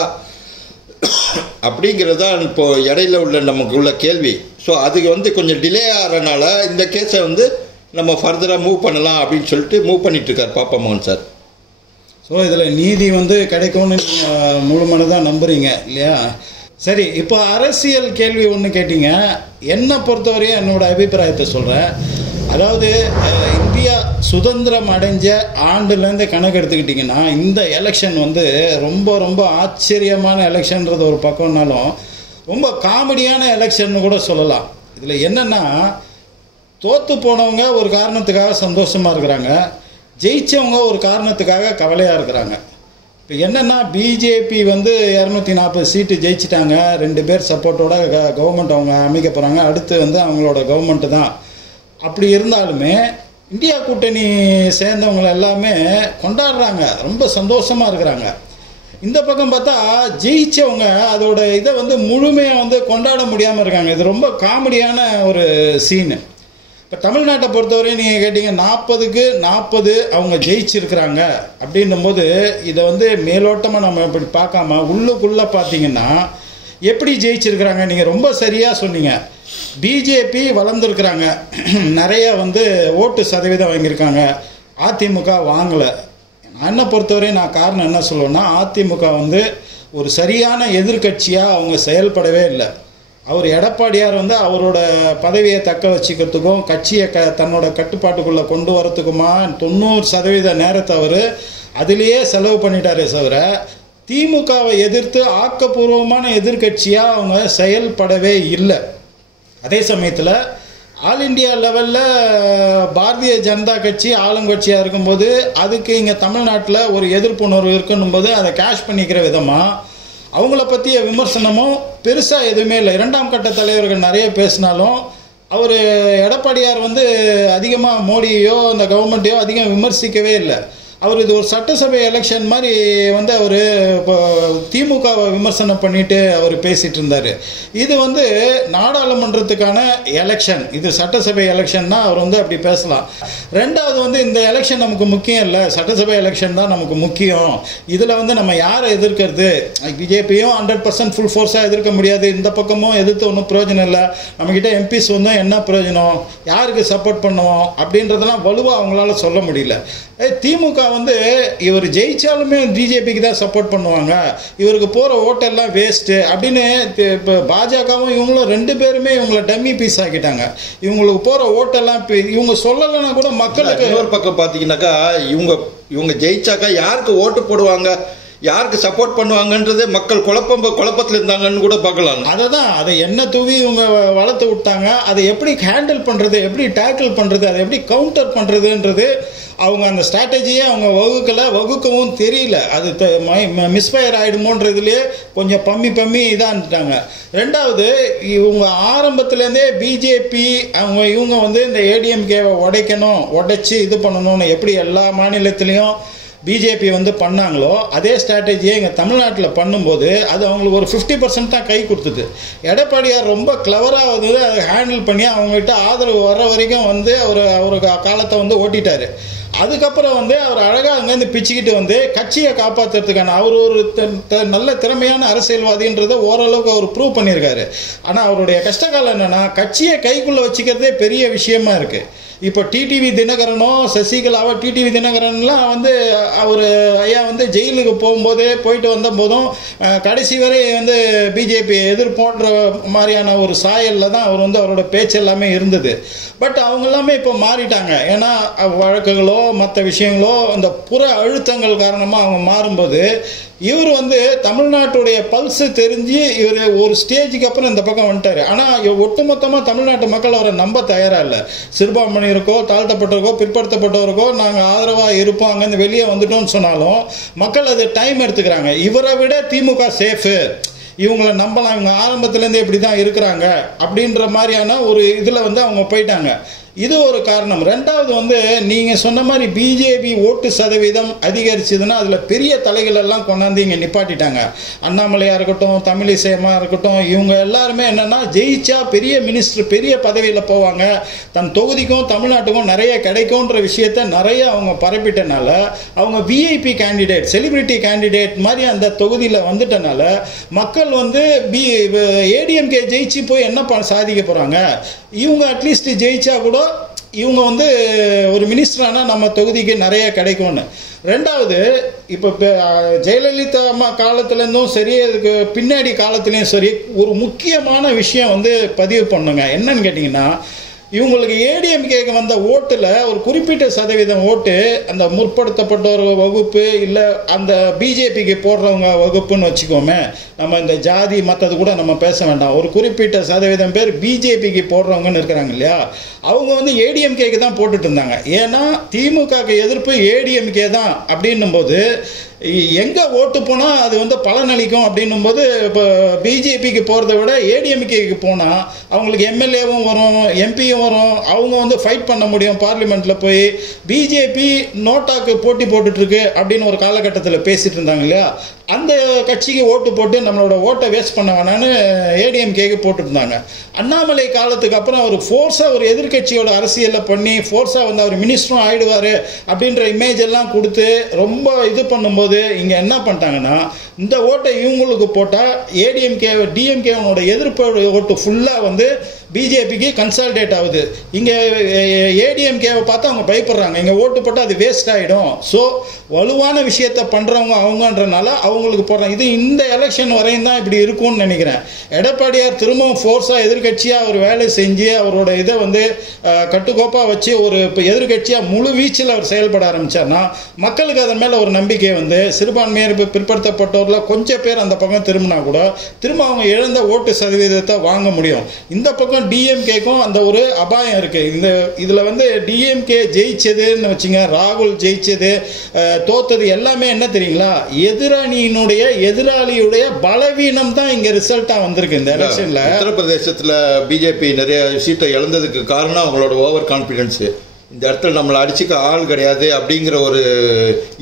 அப்படிங்கிறது தான் இப்போது இடையில உள்ள நமக்கு உள்ள கேள்வி. ஸோ அதுக்கு வந்து கொஞ்சம் டிலே ஆகிறனால இந்த கேஸை வந்து நம்ம ஃபர்தராக மூவ் பண்ணலாம் அப்படின்னு சொல்லிட்டு மூவ் பண்ணிகிட்ருக்கார் பாப்பா மோகன் சார். ஸோ இதில் நீதி வந்து கிடைக்கும்னு முழு மனதாக நம்புகிறீங்க இல்லையா? சரி, இப்போ அரசியல் கேள்வி ஒன்று கேட்டீங்க. என்னை பொறுத்தவரையும் என்னோடய அபிப்பிராயத்தை சொல்கிறேன். அதாவது இந்தியா சுதந்திரம் அடைஞ்ச ஆண்டுலேருந்து கணக்கு எடுத்துக்கிட்டிங்கன்னா இந்த எலெக்ஷன் வந்து ரொம்ப ரொம்ப ஆச்சரியமான எலெக்ஷன்றது ஒரு பக்கம்னாலும் ரொம்ப காமெடியான எலெக்ஷன் கூட சொல்லலாம். இதில் என்னென்னா, தோற்று போனவங்க ஒரு காரணத்துக்காக சந்தோஷமாக இருக்கிறாங்க, ஜெயித்தவங்க ஒரு காரணத்துக்காக கவலையாக இருக்கிறாங்க. இப்போ என்னென்னா, பிஜேபி வந்து 240 சீட்டு ஜெயிச்சிட்டாங்க. 2 பேர் சப்போர்ட்டோட கவர்மெண்ட் அவங்க அமைக்க போகிறாங்க. அடுத்து வந்து அவங்களோட கவர்மெண்ட்டு தான். அப்படி இருந்தாலுமே இந்தியா கூட்டணி சேர்ந்தவங்க எல்லாமே கொண்டாடுறாங்க, ரொம்ப சந்தோஷமாக இருக்கிறாங்க. இந்த பக்கம் பார்த்தா ஜெயிச்சவங்க அதோட இதை வந்து முழுமையாக வந்து கொண்டாட முடியாமல் இருக்காங்க. இது ரொம்ப காமெடியான ஒரு சீனு. இப்போ தமிழ்நாட்டை பொறுத்தவரை நீங்கள் கேட்டிங்க, 40க்கு 40 அவங்க ஜெயிச்சிருக்கிறாங்க அப்படின்னும்போது இதை வந்து மேலோட்டமாக நம்ம இப்படி பார்க்காம உள்ளுக்குள்ளே பார்த்தீங்கன்னா எப்படி ஜெயிச்சிருக்கிறாங்க. நீங்கள் ரொம்ப சரியாக சொன்னீங்க. பிஜேபி வளர்ந்துருக்கிறாங்க, நிறைய வந்து ஓட்டு சதவீதம் வாங்கியிருக்காங்க. அதிமுக வாங்கலை. என்னை பொறுத்தவரை நான் காரணம் என்ன சொல்லுவேன்னா, அதிமுக வந்து ஒரு சரியான எதிர்கட்சியாக அவங்க செயல்படவே இல்லை. அவர் எடப்பாடியார் வந்து அவரோட பதவியை தக்க வச்சுக்கிறதுக்கும் கட்சியை தன்னோட கட்டுப்பாட்டுக்குள்ளே கொண்டு வரத்துக்குமா 90% நேரத்தை அவர் அதிலேயே செலவு பண்ணிட்டாரே தவிர திமுகவை எதிர்த்து ஆக்கப்பூர்வமான எதிர்கட்சியாக அவங்க செயல்படவே இல்லை. அதே சமயத்தில் ஆல் இண்டியா லெவலில் பாரதிய ஜனதா கட்சி ஆளுங்கட்சியாக இருக்கும்போது அதுக்கு இங்கே தமிழ்நாட்டில் ஒரு எதிர்ப்புணர்வு இருக்குன்னும்போது அதை கேஷ் பண்ணிக்கிற விதமாக அவங்கள பற்றிய விமர்சனமும் பெருசாக எதுவுமே இல்லை. 2ஆம் கட்ட தலைவர்கள் நிறைய பேசினாலும் அவர் எடப்பாடியார் வந்து அதிகமாக மோடியோ அந்த கவர்மெண்ட்டையோ அதிகம் விமர்சிக்கவே இல்லை. அவர் இது ஒரு சட்டசபை எலெக்ஷன் மாதிரி வந்து அவர் இப்போ திமுகவை விமர்சனம் பண்ணிட்டு அவர் பேசிகிட்டு இருந்தார். இது வந்து நாடாளுமன்றத்துக்கான எலெக்ஷன், இது சட்டசபை எலெக்ஷன்னா அவர் வந்து அப்படி பேசலாம். ரெண்டாவது வந்து இந்த எலெக்ஷன் நமக்கு முக்கியம் இல்லை, சட்டசபை எலெக்ஷன் தான் நமக்கு முக்கியம். இதில் வந்து நம்ம யாரை எதிர்க்கிறது, பிஜேபியும் 100% ஃபுல் ஃபோர்ஸாக எதிர்க்க முடியாது, இந்த பக்கமும் எதிர்த்து ஒன்றும் பிரயோஜனம் இல்லை, நம்மக்கிட்ட எம்பிஸ் வந்தால் என்ன பிரயோஜனம், யாருக்கு சப்போர்ட் பண்ணுவோம் அப்படின்றதெல்லாம் வலுவாக அவங்களால சொல்ல முடியல. திமுக வந்து இவர் ஜெயிச்சாலுமே பிஜேபிக்கு தான் சப்போர்ட் பண்ணுவாங்க, இவருக்கு போகிற ஓட்டெல்லாம் வேஸ்ட்டு அப்படின்னு இப்போ பாஜகவும் இவங்களும் 2 பேருமே இவங்களை டம்மி பீஸ் ஆக்கிட்டாங்க. இவங்களுக்கு போகிற ஓட்டெல்லாம் இவங்க சொல்லலைன்னா கூட மக்களுக்கு. இன்னொரு பக்கம் பார்த்தீங்கன்னாக்கா இவங்க ஜெயிச்சாக்கா யாருக்கு ஓட்டு போடுவாங்க, யாருக்கு சப்போர்ட் பண்ணுவாங்கன்றதே மக்கள் குழப்பத்தில் இருந்தாங்கன்னு கூட பார்க்கலாம். அதை என்ன தூவி இவங்க வளர்த்து விட்டாங்க. அதை எப்படி ஹேண்டில் பண்ணுறது, எப்படி டேக்கிள் பண்ணுறது, அதை எப்படி கவுண்டர் பண்ணுறதுன்றது அவங்க அந்த ஸ்ட்ராட்டஜியே அவங்க வகுக்கவும் தெரியல. அது மிஸ்ஃபயர் ஆகிடுமோன்றதுலேயே கொஞ்சம் பம்மி இதாக இருந்துட்டாங்க. ரெண்டாவது, இவங்க ஆரம்பத்துலேருந்தே பிஜேபி இவங்க வந்து இந்த ஏடிஎம்கேவை உடைச்சு இது பண்ணணும்னு எப்படி எல்லா மாநிலத்திலையும் பிஜேபி வந்து பண்ணாங்களோ அதே ஸ்ட்ராட்டஜியை இங்கே தமிழ்நாட்டில் பண்ணும்போது அது அவங்களுக்கு ஒரு 50% தான் கை கொடுத்தது. எடப்பாடியார் ரொம்ப கிளவராக வந்து அதை ஹேண்டில் பண்ணி அவங்ககிட்ட ஆதரவு வர்ற வரைக்கும் வந்து அவர் காலத்தை வந்து ஓட்டிட்டார். அதுக்கப்புறம் வந்து அவர் அழகாக அங்கேருந்து பிச்சுக்கிட்டு வந்து கட்சியை காப்பாற்றுறதுக்கான அவர் ஒரு நல்ல திறமையான அரசியல்வாதின்றதை ஓரளவுக்கு அவர் ப்ரூவ் பண்ணியிருக்காரு. ஆனால் அவருடைய கஷ்டகாலம் என்னென்னா கட்சியை கைக்குள்ளே வச்சுக்கிறதே பெரிய விஷயமா இருக்குது. இப்போ டிடிவி தினகரனோ சசிகலாவோ டிடிவி தினகரன்லாம் வந்து அவர் ஐயா வந்து ஜெயிலுக்கு போயிட்டு வந்த போதும் கடைசி வரை வந்து பிஜேபி எதிர்ப்போன்ற மாதிரியான ஒரு சாயலில் தான் அவர் வந்து அவரோட பேச்சு எல்லாமே இருந்தது. பட் அவங்க எல்லாமே இப்போ மாறிட்டாங்க. ஏன்னா வழக்குகளோ மற்ற விஷயங்களோ இந்த புற அழுத்தங்கள் காரணமாக அவங்க மாறும்போது இவர் வந்து தமிழ்நாட்டுடைய பல்ஸு தெரிஞ்சு இவர் ஒரு ஸ்டேஜுக்கு அப்புறம் இந்த பக்கம் வந்துட்டார். ஆனால் ஒட்டுமொத்தமாக தமிழ்நாட்டு மக்கள் அவரை நம்ப தயாராக இல்லை. சிறுபான்மையினருக்கோ தாழ்த்தப்பட்டவருக்கோ பிற்படுத்தப்பட்டவருக்கோ நாங்கள் ஆதரவாக இருப்போம், அங்கேருந்து வெளியே வந்துட்டோம்னு சொன்னாலும் மக்கள் அது டைம் எடுத்துக்கிறாங்க. இவரை விட திமுக சேஃபு, இவங்களை நம்பலாம், இவங்க ஆரம்பத்துலேருந்தே இப்படி தான் இருக்கிறாங்க அப்படின்ற மாதிரியான ஒரு இதில் வந்து அவங்க போயிட்டாங்க. இது ஒரு காரணம். ரெண்டாவது வந்து நீங்கள் சொன்ன மாதிரி பிஜேபி ஓட்டு சதவீதம் அதிகரிச்சதுன்னா அதில் பெரிய தலைகள் எல்லாம் கொண்டாந்து இங்கே நிப்பாட்டிட்டாங்க. அண்ணாமலையாக இருக்கட்டும், தமிழிசையமாக இருக்கட்டும், இவங்க எல்லாருமே என்னென்னா ஜெயிச்சா பெரிய மினிஸ்டர் பெரிய பதவியில் போவாங்க, தன் தொகுதிக்கும் தமிழ்நாட்டுக்கும் நிறைய கிடைக்கும்ன்ற விஷயத்த நிறைய அவங்க பரப்பிட்டனால அவங்க விஐபி கேண்டிடேட் செலிபிரிட்டி கேண்டிடேட் மாதிரி அந்த தொகுதியில் வந்துட்டனால மக்கள் வந்து ஏடிஎம்கே ஜெயிச்சு போய் என்ன சாதிக்க போகிறாங்க, இவங்க அட்லீஸ்ட் ஜெயிச்சா கூட இவங்க வந்து ஒரு மினிஸ்டரானா நம்ம தொகுதிக்கு நிறைய கிடைக்கும்னு. ரெண்டாவது, இப்போ ஜெயலலிதா அம்மா காலத்துலேருந்தும் சரி அதுக்கு பின்னாடி காலத்துலேயும் சரி ஒரு முக்கியமான விஷயம் வந்து பதிவு பண்ணுங்க. என்னன்னு கேட்டிங்கன்னா, இவங்களுக்கு ஏடிஎம்கேக்கு வந்த ஓட்டில் ஒரு குறிப்பிட்ட சதவீதம் ஓட்டு அந்த முற்படுத்தப்பட்ட ஒரு வகுப்பு இல்லை அந்த பிஜேபிக்கு போடுறவங்க வகுப்புன்னு வச்சுக்கோமே. நம்ம இந்த ஜாதி மற்றது கூட நம்ம பேச வேண்டாம். ஒரு குறிப்பிட்ட சதவீதம் பேர் பிஜேபிக்கு போடுறவங்கன்னு இருக்கிறாங்க இல்லையா, அவங்க வந்து ஏடிஎம்கேக்கு தான் போட்டுட்டு இருந்தாங்க. ஏன்னா திமுகக்கு எதிர்ப்பு ஏடிஎம்கே தான் அப்படின்னும் போது எங்கே ஓட்டு போனால் அது வந்து பலனளிக்கும் அப்படின்னும் போது இப்போ பிஜேபிக்கு போகிறத விட ஏடிஎம்கேக்கு போனால் அவங்களுக்கு எம்எல்ஏவும் வரும், எம்பியும் வரும், அவங்க வந்து ஃபைட் பண்ண முடியும் பார்லிமெண்ட்டில் போய். பிஜேபி நோட்டாக்கு போட்டி போட்டுட்ருக்கு அப்படின்னு ஒரு காலகட்டத்தில் பேசிகிட்டு இருந்தாங்க இல்லையா, அந்த கட்சிக்கு ஓட்டு போட்டு நம்மளோட ஓட்டை வேஸ்ட் பண்ண வேணான்னு ஏடிஎம்கேக்கு போட்டுருந்தாங்க. அண்ணாமலை காலத்துக்கு அப்புறம் அவர் ஃபோர்ஸாக ஒரு எதிர்கட்சியோட அரசியலில் பண்ணி ஃபோர்ஸாக வந்து அவர் மினிஸ்டரும் ஆகிடுவார் அப்படின்ற இமேஜ் எல்லாம் கொடுத்து ரொம்ப இது பண்ணும்போது இங்கே என்ன பண்ணிட்டாங்கன்னா, இந்த ஓட்டை இவங்களுக்கு போட்டால் டிஎம்கேவோட எதிர்ப்பு ஓட்டு ஃபுல்லாக வந்து பிஜேபிக்கு கன்சால்டேட் ஆகுது. இங்கே ஏடிஎம்கேவை பார்த்து அவங்க பயப்படுறாங்க, இங்கே ஓட்டு போட்டால் அது வேஸ்ட் ஆகிடும். ஸோ வலுவான விஷயத்தை பண்ணுறவங்க அவங்கன்றனால அவங்களுக்கு போடுறாங்க. இது இந்த எலெக்ஷன் வரையும் தான் இப்படி இருக்கும்னு நினைக்கிறேன். எடப்பாடியார் திரும்பவும் ஃபோர்ஸாக எதிர்கட்சியாக அவர் வேலை செஞ்சு அவரோட இதை வந்து கட்டுக்கோப்பாக வச்சு ஒரு இப்போ எதிர்கட்சியாக முழு வீச்சில் அவர் செயல்பட ஆரம்பித்தார்னா மக்களுக்கு அதன் மேலே ஒரு நம்பிக்கை வந்து சிறுபான்மையர் பிற்படுத்தப்பட்டவரில் கொஞ்சம் பேர் அந்த பக்கம் திரும்பினா கூட திரும்ப அவங்க இழந்த ஓட்டு சதவீதத்தை வாங்க முடியும். இந்த பக்கம் டிஎம்கேக்கும் அந்த ஒரு அபாயம் இருக்குது. இதில் வந்து டிஎம்கே ஜெயிச்சதுன்னு வச்சுங்க, ராகுல் ஜெயிச்சது தோத்தது எல்லாமே என்ன தெரியுங்களா, எதிராளியுடைய பலவீனம் தான் இங்கே ரிசல்ட்டாக வந்திருக்கு. இந்த எலெக்ஷனில் உத்தரப்பிரதேசத்தில் பிஜேபி நிறைய சீட்டை இழந்ததுக்கு காரணம் அவங்களோட ஓவர் கான்ஃபிடென்ஸு. இந்த இடத்துல நம்மளை அடிச்சுக்க ஆள் கிடையாது அப்படிங்கிற ஒரு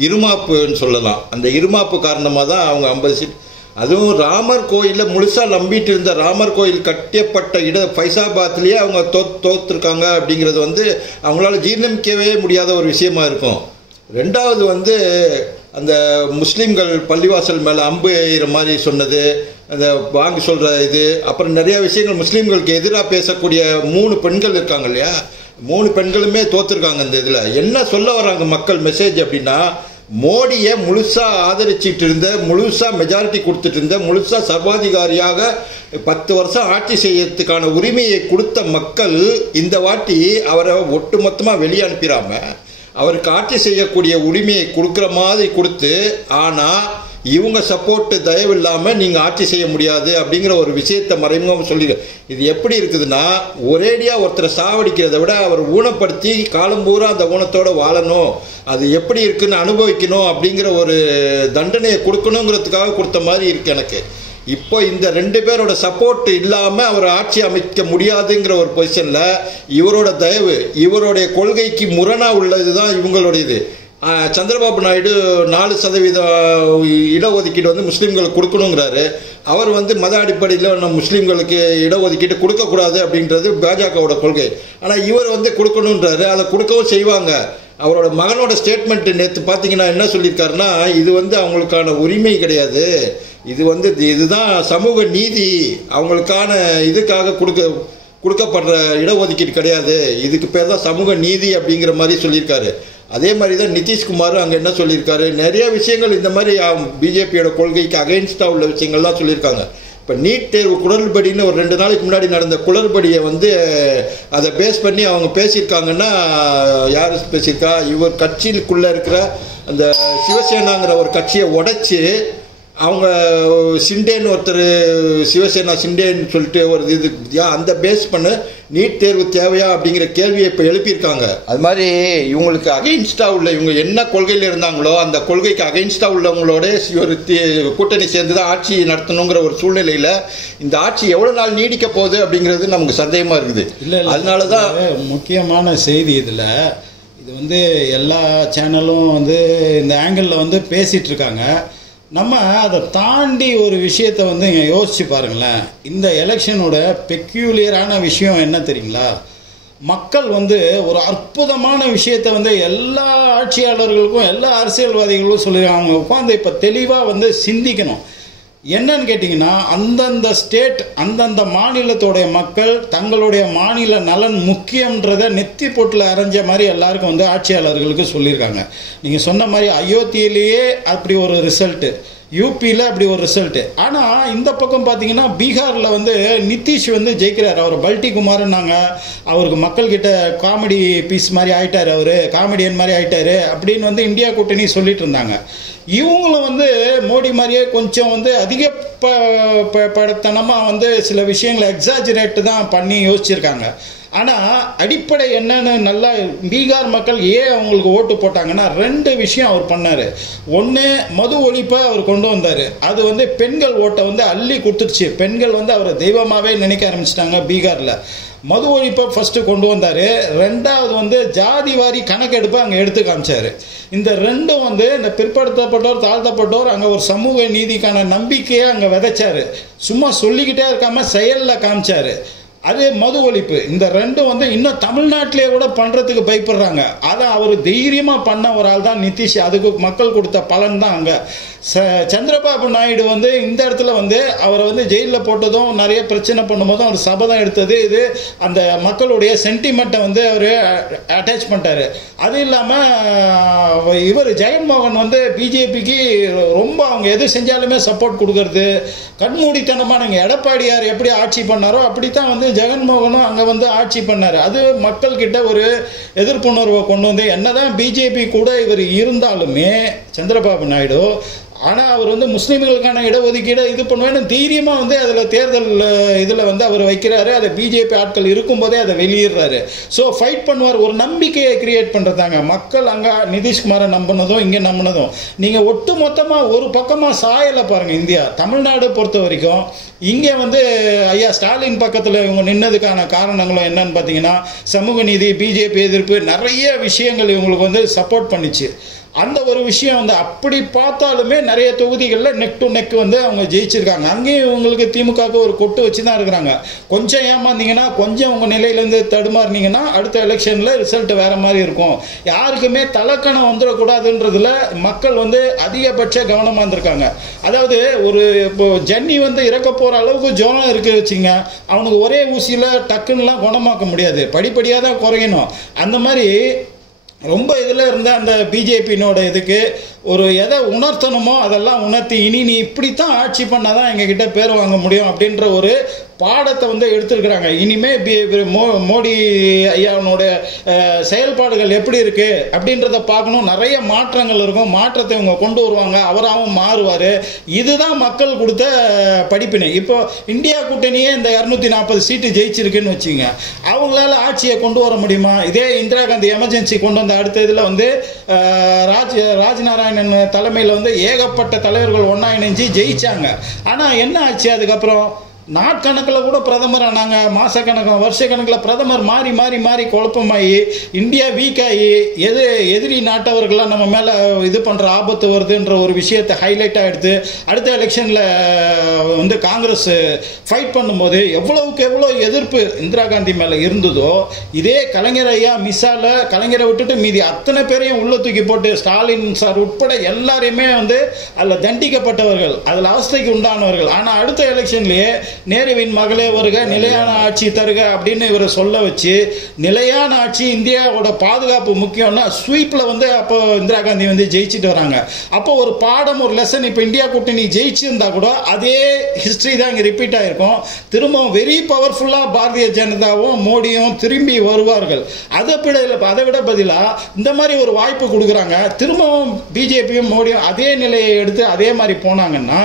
இருமாப்புன்னு சொல்லலாம். அந்த இருமாப்பு காரணமாக தான் அவங்க 50 சீட், அதுவும் ராமர் கோயிலில் முழுசாக நம்பிட்டு இருந்த ராமர் கோயில் கட்டப்பட்ட ஃபைசாபாத்லேயே அவங்க தோத்துருக்காங்க அப்படிங்கிறது வந்து அவங்களால ஜீர்ணிக்கவே முடியாத ஒரு விஷயமா இருக்கும். ரெண்டாவது வந்து அந்த முஸ்லீம்கள் பள்ளிவாசல் மேலே அம்பு எய்கிற மாதிரி சொன்னது, அந்த வாங்கி சொல்கிற இது, அப்புறம் நிறைய விஷயங்கள் முஸ்லீம்களுக்கு எதிராக பேசக்கூடிய 3 பெண்கள் இருக்காங்க இல்லையா, 3 பெண்களுமே தோத்துருக்காங்க இந்த இதில். என்ன சொல்ல வர்றாங்க மக்கள் மெசேஜ் அப்படின்னா, மோடியை முழுசாக ஆதரிச்சிட்டு இருந்த, முழுசாக மெஜாரிட்டி கொடுத்துட்டு இருந்த, முழுசாக சர்வாதிகாரியாக 10 வருஷம் ஆட்சி செய்யறதுக்கான உரிமையை கொடுத்த மக்கள் இந்த வாட்டி அவரை ஒட்டுமொத்தமாக வெளியே அனுப்பிடாம அவருக்கு ஆட்சி செய்யக்கூடிய உரிமையை கொடுக்குற மாதிரி கொடுத்து, ஆனால் இவங்க சப்போர்ட்டு தயவு இல்லாமல் நீங்கள் ஆட்சி செய்ய முடியாது அப்படிங்கிற ஒரு விஷயத்தை மறைமுகமாக சொல்லி, இது எப்படி இருக்குதுன்னா, ஒரேடியாக ஒருத்தரை சாவடிக்கிறத விட அவர் ஊனப்படுத்தி காலம்பூரா அந்த ஊனத்தோடு வாழணும், அது எப்படி இருக்குன்னு அனுபவிக்கணும் அப்படிங்கிற ஒரு தண்டனையை கொடுக்கணுங்கிறதுக்காக கொடுத்த மாதிரி இருக்கு எனக்கு. இப்போ இந்த 2 பேரோட சப்போர்ட் இல்லாமல் அவர் ஆட்சி அமைக்க முடியாதுங்கிற ஒரு பொசிஷனில் இவரோட தயவு, இவருடைய கொள்கைக்கு முரணாக உள்ளது தான் இவங்களுடைய இது. சந்திரபாபு நாயுடு 4% இடஒதுக்கீடு வந்து முஸ்லீம்களுக்கு கொடுக்கணுங்கிறாரு. அவர் வந்து மத அடிப்படையில் நம்ம முஸ்லீம்களுக்கு இடஒதுக்கீடு கொடுக்கக்கூடாது அப்படின்றது பாஜகவோட கொள்கை. ஆனால் இவர் வந்து கொடுக்கணுன்றாரு, அதை கொடுக்கவும் செய்வாங்க. அவரோட மகனோட ஸ்டேட்மெண்ட் நேற்று பார்த்தீங்கன்னா என்ன சொல்லியிருக்காருன்னா, இது வந்து அவங்களுக்கான உரிமை கிடையாது, இது வந்து இதுதான் சமூக நீதி, அவங்களுக்கான இதுக்காக கொடுக்கப்படுற இடஒதுக்கீடு கிடையாது, இதுக்கு பேர் தான் சமூக நீதி அப்படிங்கிற மாதிரி சொல்லியிருக்காரு. அதே மாதிரி தான் நிதிஷ்குமார் அங்கே என்ன சொல்லியிருக்காரு, நிறைய விஷயங்கள் இந்த மாதிரி பிஜேபியோட கொள்கைக்கு அகைன்ஸ்டாக உள்ள விஷயங்கள்லாம் சொல்லியிருக்காங்க. இப்போ நீட் தேர்வு குளறுபடின்னு ஒரு 2 நாளைக்கு முன்னாடி நடந்த குளறுபடியை வந்து அதை பேஸ் பண்ணி அவங்க பேசியிருக்காங்கன்னா, யார் பேசியிருக்கா, இவர் கட்சிக்குள்ளே இருக்கிற அந்த சிவசேனாங்கிற ஒரு கட்சியை உடைச்சி அவங்க சிண்டேன்னு ஒருத்தர் சிவசேனா சிண்டேன்னு சொல்லிட்டு ஒரு இது அந்த பேஸ் பண்ண நீட் தேர்வு தேவையா அப்படிங்கிற கேள்வியை இப்போ எழுப்பியிருக்காங்க. அது மாதிரி இவங்களுக்கு அகைன்ஸ்டாக உள்ள, இவங்க என்ன கொள்கையில் இருந்தாங்களோ அந்த கொள்கைக்கு அகைன்ஸ்டாக உள்ளவங்களோட ஒரு கூட்டணி சேர்ந்து தான் ஆட்சி நடத்தணுங்கிற ஒரு சூழ்நிலையில் இந்த ஆட்சி எவ்வளோ நாள் நீடிக்க போகுது அப்படிங்கிறது நமக்கு சந்தேகமாக இருக்குது. இல்லை, அதனால தான் முக்கியமான செய்தி இதில் இது வந்து எல்லா சேனலும் வந்து இந்த ஆங்கிளில் வந்து பேசிகிட்டு இருக்காங்க. நம்ம அதை தாண்டி ஒரு விஷயத்தை வந்து இங்கே யோசிச்சு பாருங்களேன். இந்த எலெக்ஷனோட பெக்யூலியரான விஷயம் என்ன தெரியுங்களா? மக்கள் வந்து ஒரு அற்புதமான விஷயத்தை வந்து எல்லா ஆட்சியாளர்களுக்கும் எல்லா அரசியல்வாதிகளுக்கும் சொல்லியிருக்காங்க. அவங்க உட்காந்து இப்போ தெளிவாக வந்து சிந்திக்கணும். என்னன்னு கேட்டிங்கன்னா, அந்தந்த ஸ்டேட் அந்தந்த மாநிலத்தோடைய மக்கள் தங்களுடைய மாநில நலன் முக்கியன்றதை நெத்தி போட்டில் அரைஞ்ச மாதிரி எல்லாருக்கும் வந்து ஆட்சியாளர்களுக்கு சொல்லியிருக்காங்க. நீங்கள் சொன்ன மாதிரி அயோத்தியிலேயே அப்படி ஒரு ரிசல்ட்டு, யூபியில் அப்படி ஒரு ரிசல்ட்டு. ஆனால் இந்த பக்கம் பார்த்தீங்கன்னா பீகாரில் வந்து நிதிஷ் வந்து ஜெயிக்கிறார். அவர் பல்டி குமார்னாங்க, அவருக்கு மக்கள்கிட்ட காமெடி பீஸ் மாதிரி ஆயிட்டார், அவர் காமெடியன் மாதிரி ஆயிட்டார் அப்படின்னு வந்து இந்தியா கூட்டணி சொல்லிட்டு இருந்தாங்க. இவங்களும் வந்து மோடி மாதிரியே கொஞ்சம் வந்து அதிகப்படத்தனமாக வந்து சில விஷயங்களை எக்ஸாஜரேட்டு தான் பண்ணி யோசிச்சிருக்காங்க. ஆனால் அடிப்படை என்னன்னு நல்லா பீகார் மக்கள் ஏன் அவங்களுக்கு ஓட்டு போட்டாங்கன்னா, 2 விஷயம் அவர் பண்ணார். ஒன்று, மது ஒழிப்பை அவர் கொண்டு வந்தார். அது வந்து பெண்கள் ஓட்டை வந்து அள்ளி கொடுத்துருச்சு. பெண்கள் வந்து அவரை தெய்வமாகவே நினைக்க ஆரம்பிச்சிட்டாங்க பீகாரில். மது ஒழிப்பை ஃபஸ்ட்டு கொண்டு வந்தார். 2வது வந்து ஜாதி வாரி கணக்கெடுப்பை அங்கே எடுத்து காமிச்சார். இந்த 2ம் வந்து இந்த பிற்படுத்தப்பட்டோர் தாழ்த்தப்பட்டோர் அங்கே ஒரு சமூக நீதிக்கான நம்பிக்கையை அங்கே விதைச்சார். சும்மா சொல்லிக்கிட்டே இருக்காமல் செயலில் காமிச்சார். அது மது ஒழிப்பு. இந்த 2ம் வந்து இன்னும் தமிழ்நாட்டிலே கூட பண்ணுறதுக்கு பயப்படுறாங்க. அதை அவர் தைரியமாக பண்ண ஒரு ஆள் தான் நிதிஷ். அதுக்கு மக்கள் கொடுத்த பலன் தான் அங்கே. சந்திரபாபு நாயுடு வந்து இந்த இடத்துல வந்து அவரை வந்து ஜெயிலில் போட்டதும் நிறைய பிரச்சனை பண்ணும்போதும் அவர் சபதம் எடுத்தது இது அந்த மக்களுடைய சென்டிமெண்ட்டை வந்து அவர் அட்டாச் பண்ணிட்டார். அது இல்லாமல் இவர் ஜெகன்மோகன் வந்து பிஜேபிக்கு ரொம்ப அவங்க எது செஞ்சாலுமே சப்போர்ட் கொடுக்கறது, கண்மூடித்தனமாக நாங்கள் எடப்பாடியார் எப்படி ஆட்சி பண்ணாரோ அப்படித்தான் வந்து ஜெகன்மோகனும் அங்கே வந்து ஆட்சி பண்ணார். அது மக்கள்கிட்ட ஒரு எதிர்ப்புணர்வை கொண்டு வந்து, என்னதான் பிஜேபி கூட இவர் இருந்தாலுமே சந்திரபாபு நாயுடு, ஆனால் அவர் வந்து முஸ்லீம்களுக்கான இடஒதுக்கீடை இது பண்ணுவேன்னு தைரியமாக வந்து அதில் தேர்தல் இதில் வந்து அவர் வைக்கிறாரு. அதை பிஜேபி ஆட்கள் இருக்கும்போதே அதை வெளியிடுறாரு. ஸோ ஃபைட் பண்ணுவார். ஒரு நம்பிக்கையை கிரியேட் பண்ணுறதாங்க. மக்கள் அங்கே நிதிஷ்குமாரை நம்பினதும் இங்கே நம்பினதும் நீங்கள் ஒட்டு மொத்தமாக ஒரு பக்கமாக சாயலை பாருங்கள். இந்தியா தமிழ்நாடு பொறுத்த வரைக்கும் இங்கே வந்து ஐயா ஸ்டாலின் பக்கத்தில் இவங்க நின்னதுக்கான காரணங்களும் என்னன்னு பார்த்தீங்கன்னா, சமூக நீதி, பிஜேபி எதிர்ப்பு, நிறைய விஷயங்கள் இவங்களுக்கு வந்து சப்போர்ட் பண்ணிச்சு. அந்த ஒரு விஷயம் வந்து அப்படி பார்த்தாலுமே நிறைய தொகுதிகளில் நெக் டு நெக் வந்து அவங்க ஜெயிச்சிருக்காங்க. அங்கேயும் இவங்களுக்கு திமுகவுக்கு ஒரு கொட்டு வச்சு தான் இருக்கிறாங்க. கொஞ்சம் ஏமாந்தீங்கன்னா, கொஞ்சம் உங்கள் நிலையிலேருந்து தடுமாறினீங்கன்னா அடுத்த எலெக்ஷனில் ரிசல்ட் வேறு மாதிரி இருக்கும். யாருக்குமே தலக்கணம் வந்துடக்கூடாதுன்றதுல மக்கள் வந்து அதிகபட்ச கவனமாக இருந்திருக்காங்க. அதாவது ஒரு இப்போ ஜன்னி வந்து இறக்க போகிற அளவுக்கு ஜுரம் இருக்கு வச்சுங்க, அவனுக்கு ஒரே ஊசியில் டக்குன்னுலாம் குணமாக்க முடியாது, படிப்படியாக தான் குறையணும். அந்த மாதிரி ரொம்ப இதில் இருந்த அந்த பிஜேபியினோட இதுக்கு ஒரு எதை உணர்த்தணுமோ அதெல்லாம் உணர்த்தி, இனி நீ இப்படித்தான் ஆட்சி பண்ணால் தான் எங்ககிட்ட பேர் வாங்க முடியும் அப்படின்ற ஒரு பாடத்தை வந்து எடுத்துருக்குறாங்க. இனிமே மோடி ஐயாவோட செயல்பாடுகள் எப்படி இருக்கு அப்படின்றத பார்க்கணும். நிறைய மாற்றங்கள் இருக்கும், மாற்றத்தை இவங்க கொண்டு வருவாங்க, அவராகவும் மாறுவார். இதுதான் மக்கள் கொடுத்த படிப்பினை. இப்போ இந்தியா கூட்டணியே இந்த 240 சீட்டு ஜெயிச்சிருக்குன்னு வச்சுங்க, அவங்களால ஆட்சியை கொண்டு வர முடியுமா? இதே இந்திரா காந்தி எமர்ஜென்சி கொண்டு வந்த அடுத்த இதில் வந்து ராஜ்நாராயணன் தலைமையில் வந்து ஏகப்பட்ட தலைவர்கள் ஒன்றா இணைஞ்சு ஜெயிச்சாங்க. ஆனால் என்ன ஆச்சு? அதுக்கப்புறம் நாட்கணக்கில் கூட பிரதமர் ஆனாங்க, மாதக்கணக்கில் வருஷக்கணக்கில் பிரதமர் மாறி மாறி மாறி குழப்பமாகி இந்தியா வீக்காகி எதிரி நாட்டவர்கள்லாம் நம்ம மேலே இது பண்ணுற ஆபத்து வருதுன்ற ஒரு விஷயத்தை ஹைலைட்டாக எடுத்து அடுத்த எலெக்ஷனில் வந்து காங்கிரஸ் ஃபைட் பண்ணும்போது எவ்வளவுக்கு எவ்வளோ எதிர்ப்பு இந்திரா காந்தி மேலே இருந்ததோ, இதே கலைஞர் ஐயா மிஸ்ஸால் கலைஞரை விட்டுட்டு மீதி அத்தனை பேரையும் உள்ள தூக்கி போட்டு ஸ்டாலின் சார் உட்பட எல்லாரையுமே வந்து அதில் தண்டிக்கப்பட்டவர்கள், அதில் அவஸ்தைக்கு உண்டானவர்கள். ஆனால் அடுத்த எலெக்ஷன்லேயே நேருவின் மகளே வருக, நிலையான ஆட்சி தருக அப்படின்னு இவர் சொல்ல வச்சு, நிலையான ஆட்சி இந்தியாவோட பாதுகாப்பு முக்கியம்னா ஸ்வீப்பில் வந்து அப்போ இந்திரா காந்தி வந்து ஜெயிச்சுட்டு வராங்க. அப்போ ஒரு பாடம், ஒரு லெசன். இப்போ இந்தியா கூட்டணி ஜெயிச்சிருந்தா கூட அதே ஹிஸ்டரி தான் இங்கே ரிப்பீட் ஆகிருக்கும். திரும்பவும் வெரி பவர்ஃபுல்லாக பாரதிய ஜனதாவும் மோடியும் திரும்பி வருவார்கள். அதை விட பதிலாக இந்த மாதிரி ஒரு வாய்ப்பு கொடுக்குறாங்க. திரும்பவும் பிஜேபியும் மோடியும் அதே நிலையை எடுத்து அதே மாதிரி போனாங்கன்னா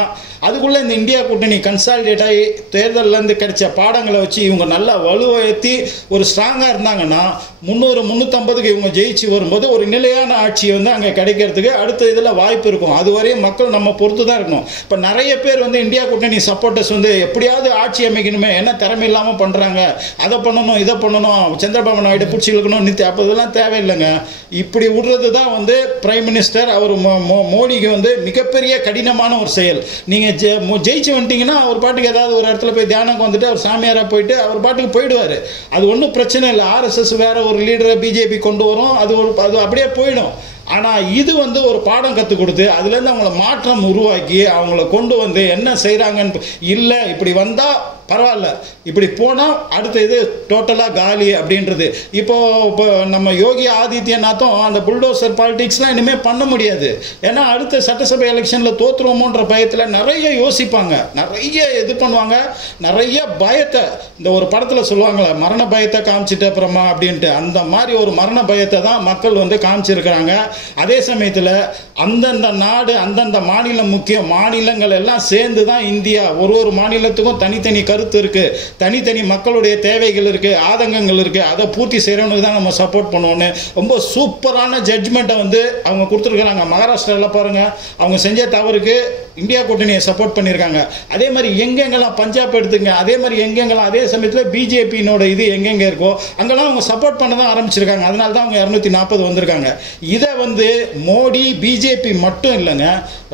அதுக்குள்ளே இந்த இந்தியா கூட்டணி கன்சாலிடேட் ஆகி தேர்தலேருந்து கிடைச்ச பாடங்களை வச்சு இவங்க நல்லா வலுவத்தி ஒரு ஸ்ட்ராங்காக இருந்தாங்கன்னா 300-350க்கு இவங்க ஜெயிச்சு வரும்போது ஒரு நிலையான ஆட்சி வந்து அங்கே கிடைக்கிறதுக்கு அடுத்த இதில் வாய்ப்பு இருக்கும். அதுவரையும் மக்கள் நம்ம பொறுத்து தான் இருக்கணும். இப்போ நிறைய பேர் வந்து இந்தியா கூட்டணி சப்போர்ட்டர்ஸ் வந்து எப்படியாவது ஆட்சி அமைக்கணுமே, என்ன திறமை இல்லாமல் பண்ணுறாங்க, அதை பண்ணணும் இதை பண்ணணும், சந்திரபாபு நாயுடு பிடிச்சி இழுக்கணும், அப்போ இதெல்லாம் தேவையில்லைங்க. இப்படி விடுறது தான் வந்து பிரைம் மினிஸ்டர் அவர் மோடிக்கு வந்து மிகப்பெரிய கடினமான ஒரு செயல். நீங்கள் ஜெயிச்சு வந்துட்டீங்கன்னா அவர் பாட்டுக்கு ஏதாவது ஒரு இடத்துல போய் தியானம் வந்துட்டு அவர் சாமியாராக போயிட்டு அவர் பாட்டுக்கு போயிடுவார். அது ஒன்றும் பிரச்சனை இல்லை. ஆர்எஸ்எஸ் வேற ஒரு லீடரை பிஜேபி கொண்டு வரும், அது அப்படியே போயிடும். ஆனால் இது வந்து ஒரு பாடம் கற்றுக் கொடுத்து அதுலேருந்து அவங்கள மாற்றம் உருவாக்கி அவங்கள கொண்டு வந்து என்ன செய்கிறாங்கன்னு, இல்லை இப்படி வந்தால் பரவாயில்ல, இப்படி போனால் அடுத்த இது டோட்டலாக காலி அப்படின்றது. இப்போ நம்ம யோகி ஆதித்யநாத்தும் அந்த புல்டோசர் பாலிடிக்ஸ்லாம் இனிமேல் பண்ண முடியாது. ஏன்னா அடுத்த சட்டசபை எலெக்ஷனில் தோற்றுருவோமோன்ற பயத்தில் நிறைய யோசிப்பாங்க, நிறைய இது பண்ணுவாங்க, நிறைய பயத்தை. இந்த ஒரு படத்தில் சொல்லுவாங்களே மரண பயத்தை காமிச்சிட்டு அப்புறமா அப்படின்ட்டு, அந்த மாதிரி ஒரு மரண பயத்தை தான் மக்கள் வந்து காமிச்சிருக்கிறாங்க. அதே சமயத்தில் அந்தந்த நாடு அந்தந்த மாநிலம் முக்கியம், மாநிலங்கள் எல்லாம் சேர்ந்து தான் இந்தியா. ஒரு மாநிலத்துக்கும் தனித்தனி கருத்து இருக்கு, தனித்தனி மக்களுடைய தேவைகள் இருக்கு, ஆதங்கங்கள் இருக்கு, அதை பூர்த்தி செய்யறவனுக்கு தான் நம்ம சப்போர்ட் பண்ணுவோன்னு ரொம்ப சூப்பரான ஜட்ஜ்மெண்ட்டை வந்து அவங்க கொடுத்துருக்குறாங்க. மகாராஷ்டிராவில் பாருங்க, அவங்க செஞ்ச தவறுக்கு இந்தியா கூட்டணியை சப்போர்ட் பண்ணியிருக்காங்க. அதே மாதிரி எங்கெங்கெல்லாம் பஞ்சாப் எடுத்துங்க, அதே மாதிரி எங்கெங்கெல்லாம் அதே சமயத்தில் பிஜேபியினோட இது எங்கெங்கே இருக்கோ அங்கெல்லாம் அவங்க சப்போர்ட் பண்ண தான் ஆரம்பிச்சிருக்காங்க. அதனால தான் அவங்க 240 வந்திருக்காங்க. இதை வந்து மோடி பிஜேபி மட்டும் இல்லைங்க,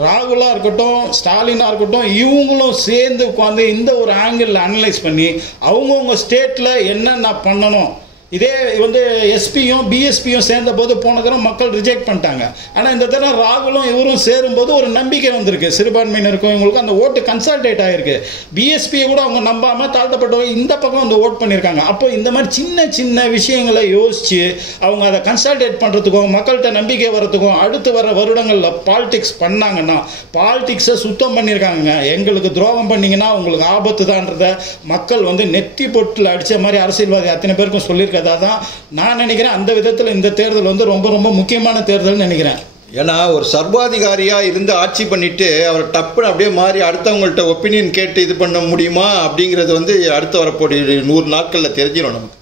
ராகுலாக இருக்கட்டும், ஸ்டாலினாக இருக்கட்டும், இவங்களும் சேர்ந்து உட்காந்து இந்த ஒரு ஆங்கிளில் அனலைஸ் பண்ணி அவங்கவுங்க ஸ்டேட்டில் என்னென்ன பண்ணணும். இதே வந்து எஸ்பியும் பிஎஸ்பியும் சேர்ந்த போது போன தடவை மக்கள் ரிஜெக்ட் பண்ணிட்டாங்க. ஆனால் இந்த தடவை ராகுலும் இவரும் சேரும்போது ஒரு நம்பிக்கை வந்திருக்கு சிறுபான்மையினருக்கும். இவங்களுக்கு அந்த ஓட்டு கன்சால்டேட் ஆகிருக்கு. பிஎஸ்பியை கூட அவங்க நம்பாமல் தாழ்த்தப்பட்டவங்க இந்த பக்கம் வந்து ஓட் பண்ணியிருக்காங்க. அப்போ இந்த மாதிரி சின்ன சின்ன விஷயங்களை யோசித்து அவங்க அதை கன்சால்டேட் பண்ணுறதுக்கும் மக்கள்கிட்ட நம்பிக்கை வர்றதுக்கும் அடுத்து வர வருடங்களில் பாலிடிக்ஸ் பண்ணாங்கன்னா, பாலிடிக்ஸை சுத்தம் பண்ணியிருக்காங்க. எங்களுக்கு துரோகம் பண்ணிங்கன்னா உங்களுக்கு ஆபத்து தான்றதை மக்கள் வந்து நெத்தி பொட்டில் அடித்த மாதிரி அரசியல்வாதி அத்தனை பேருக்கும் சொல்லியிருக்காங்க. தான் நான் நினைக்கிறேன். அந்த விதத்தில் இந்த தேர்தல் வந்து ரொம்ப ரொம்ப முக்கியமான தேர்தல் நினைக்கிறேன். ஏன்னா ஒரு சர்வாதிகாரியாக இருந்து ஆட்சி பண்ணிட்டு அவர் டப்புன்னு அப்படியே மாறி அடுத்தவங்கள்ட்ட ஒப்பீனியன் கேட்டு இது பண்ண முடியுமா அப்படிங்கிறது வந்து அடுத்து வரக்கூடிய 100 நாட்களில் தெரிஞ்சிடும் நமக்கு.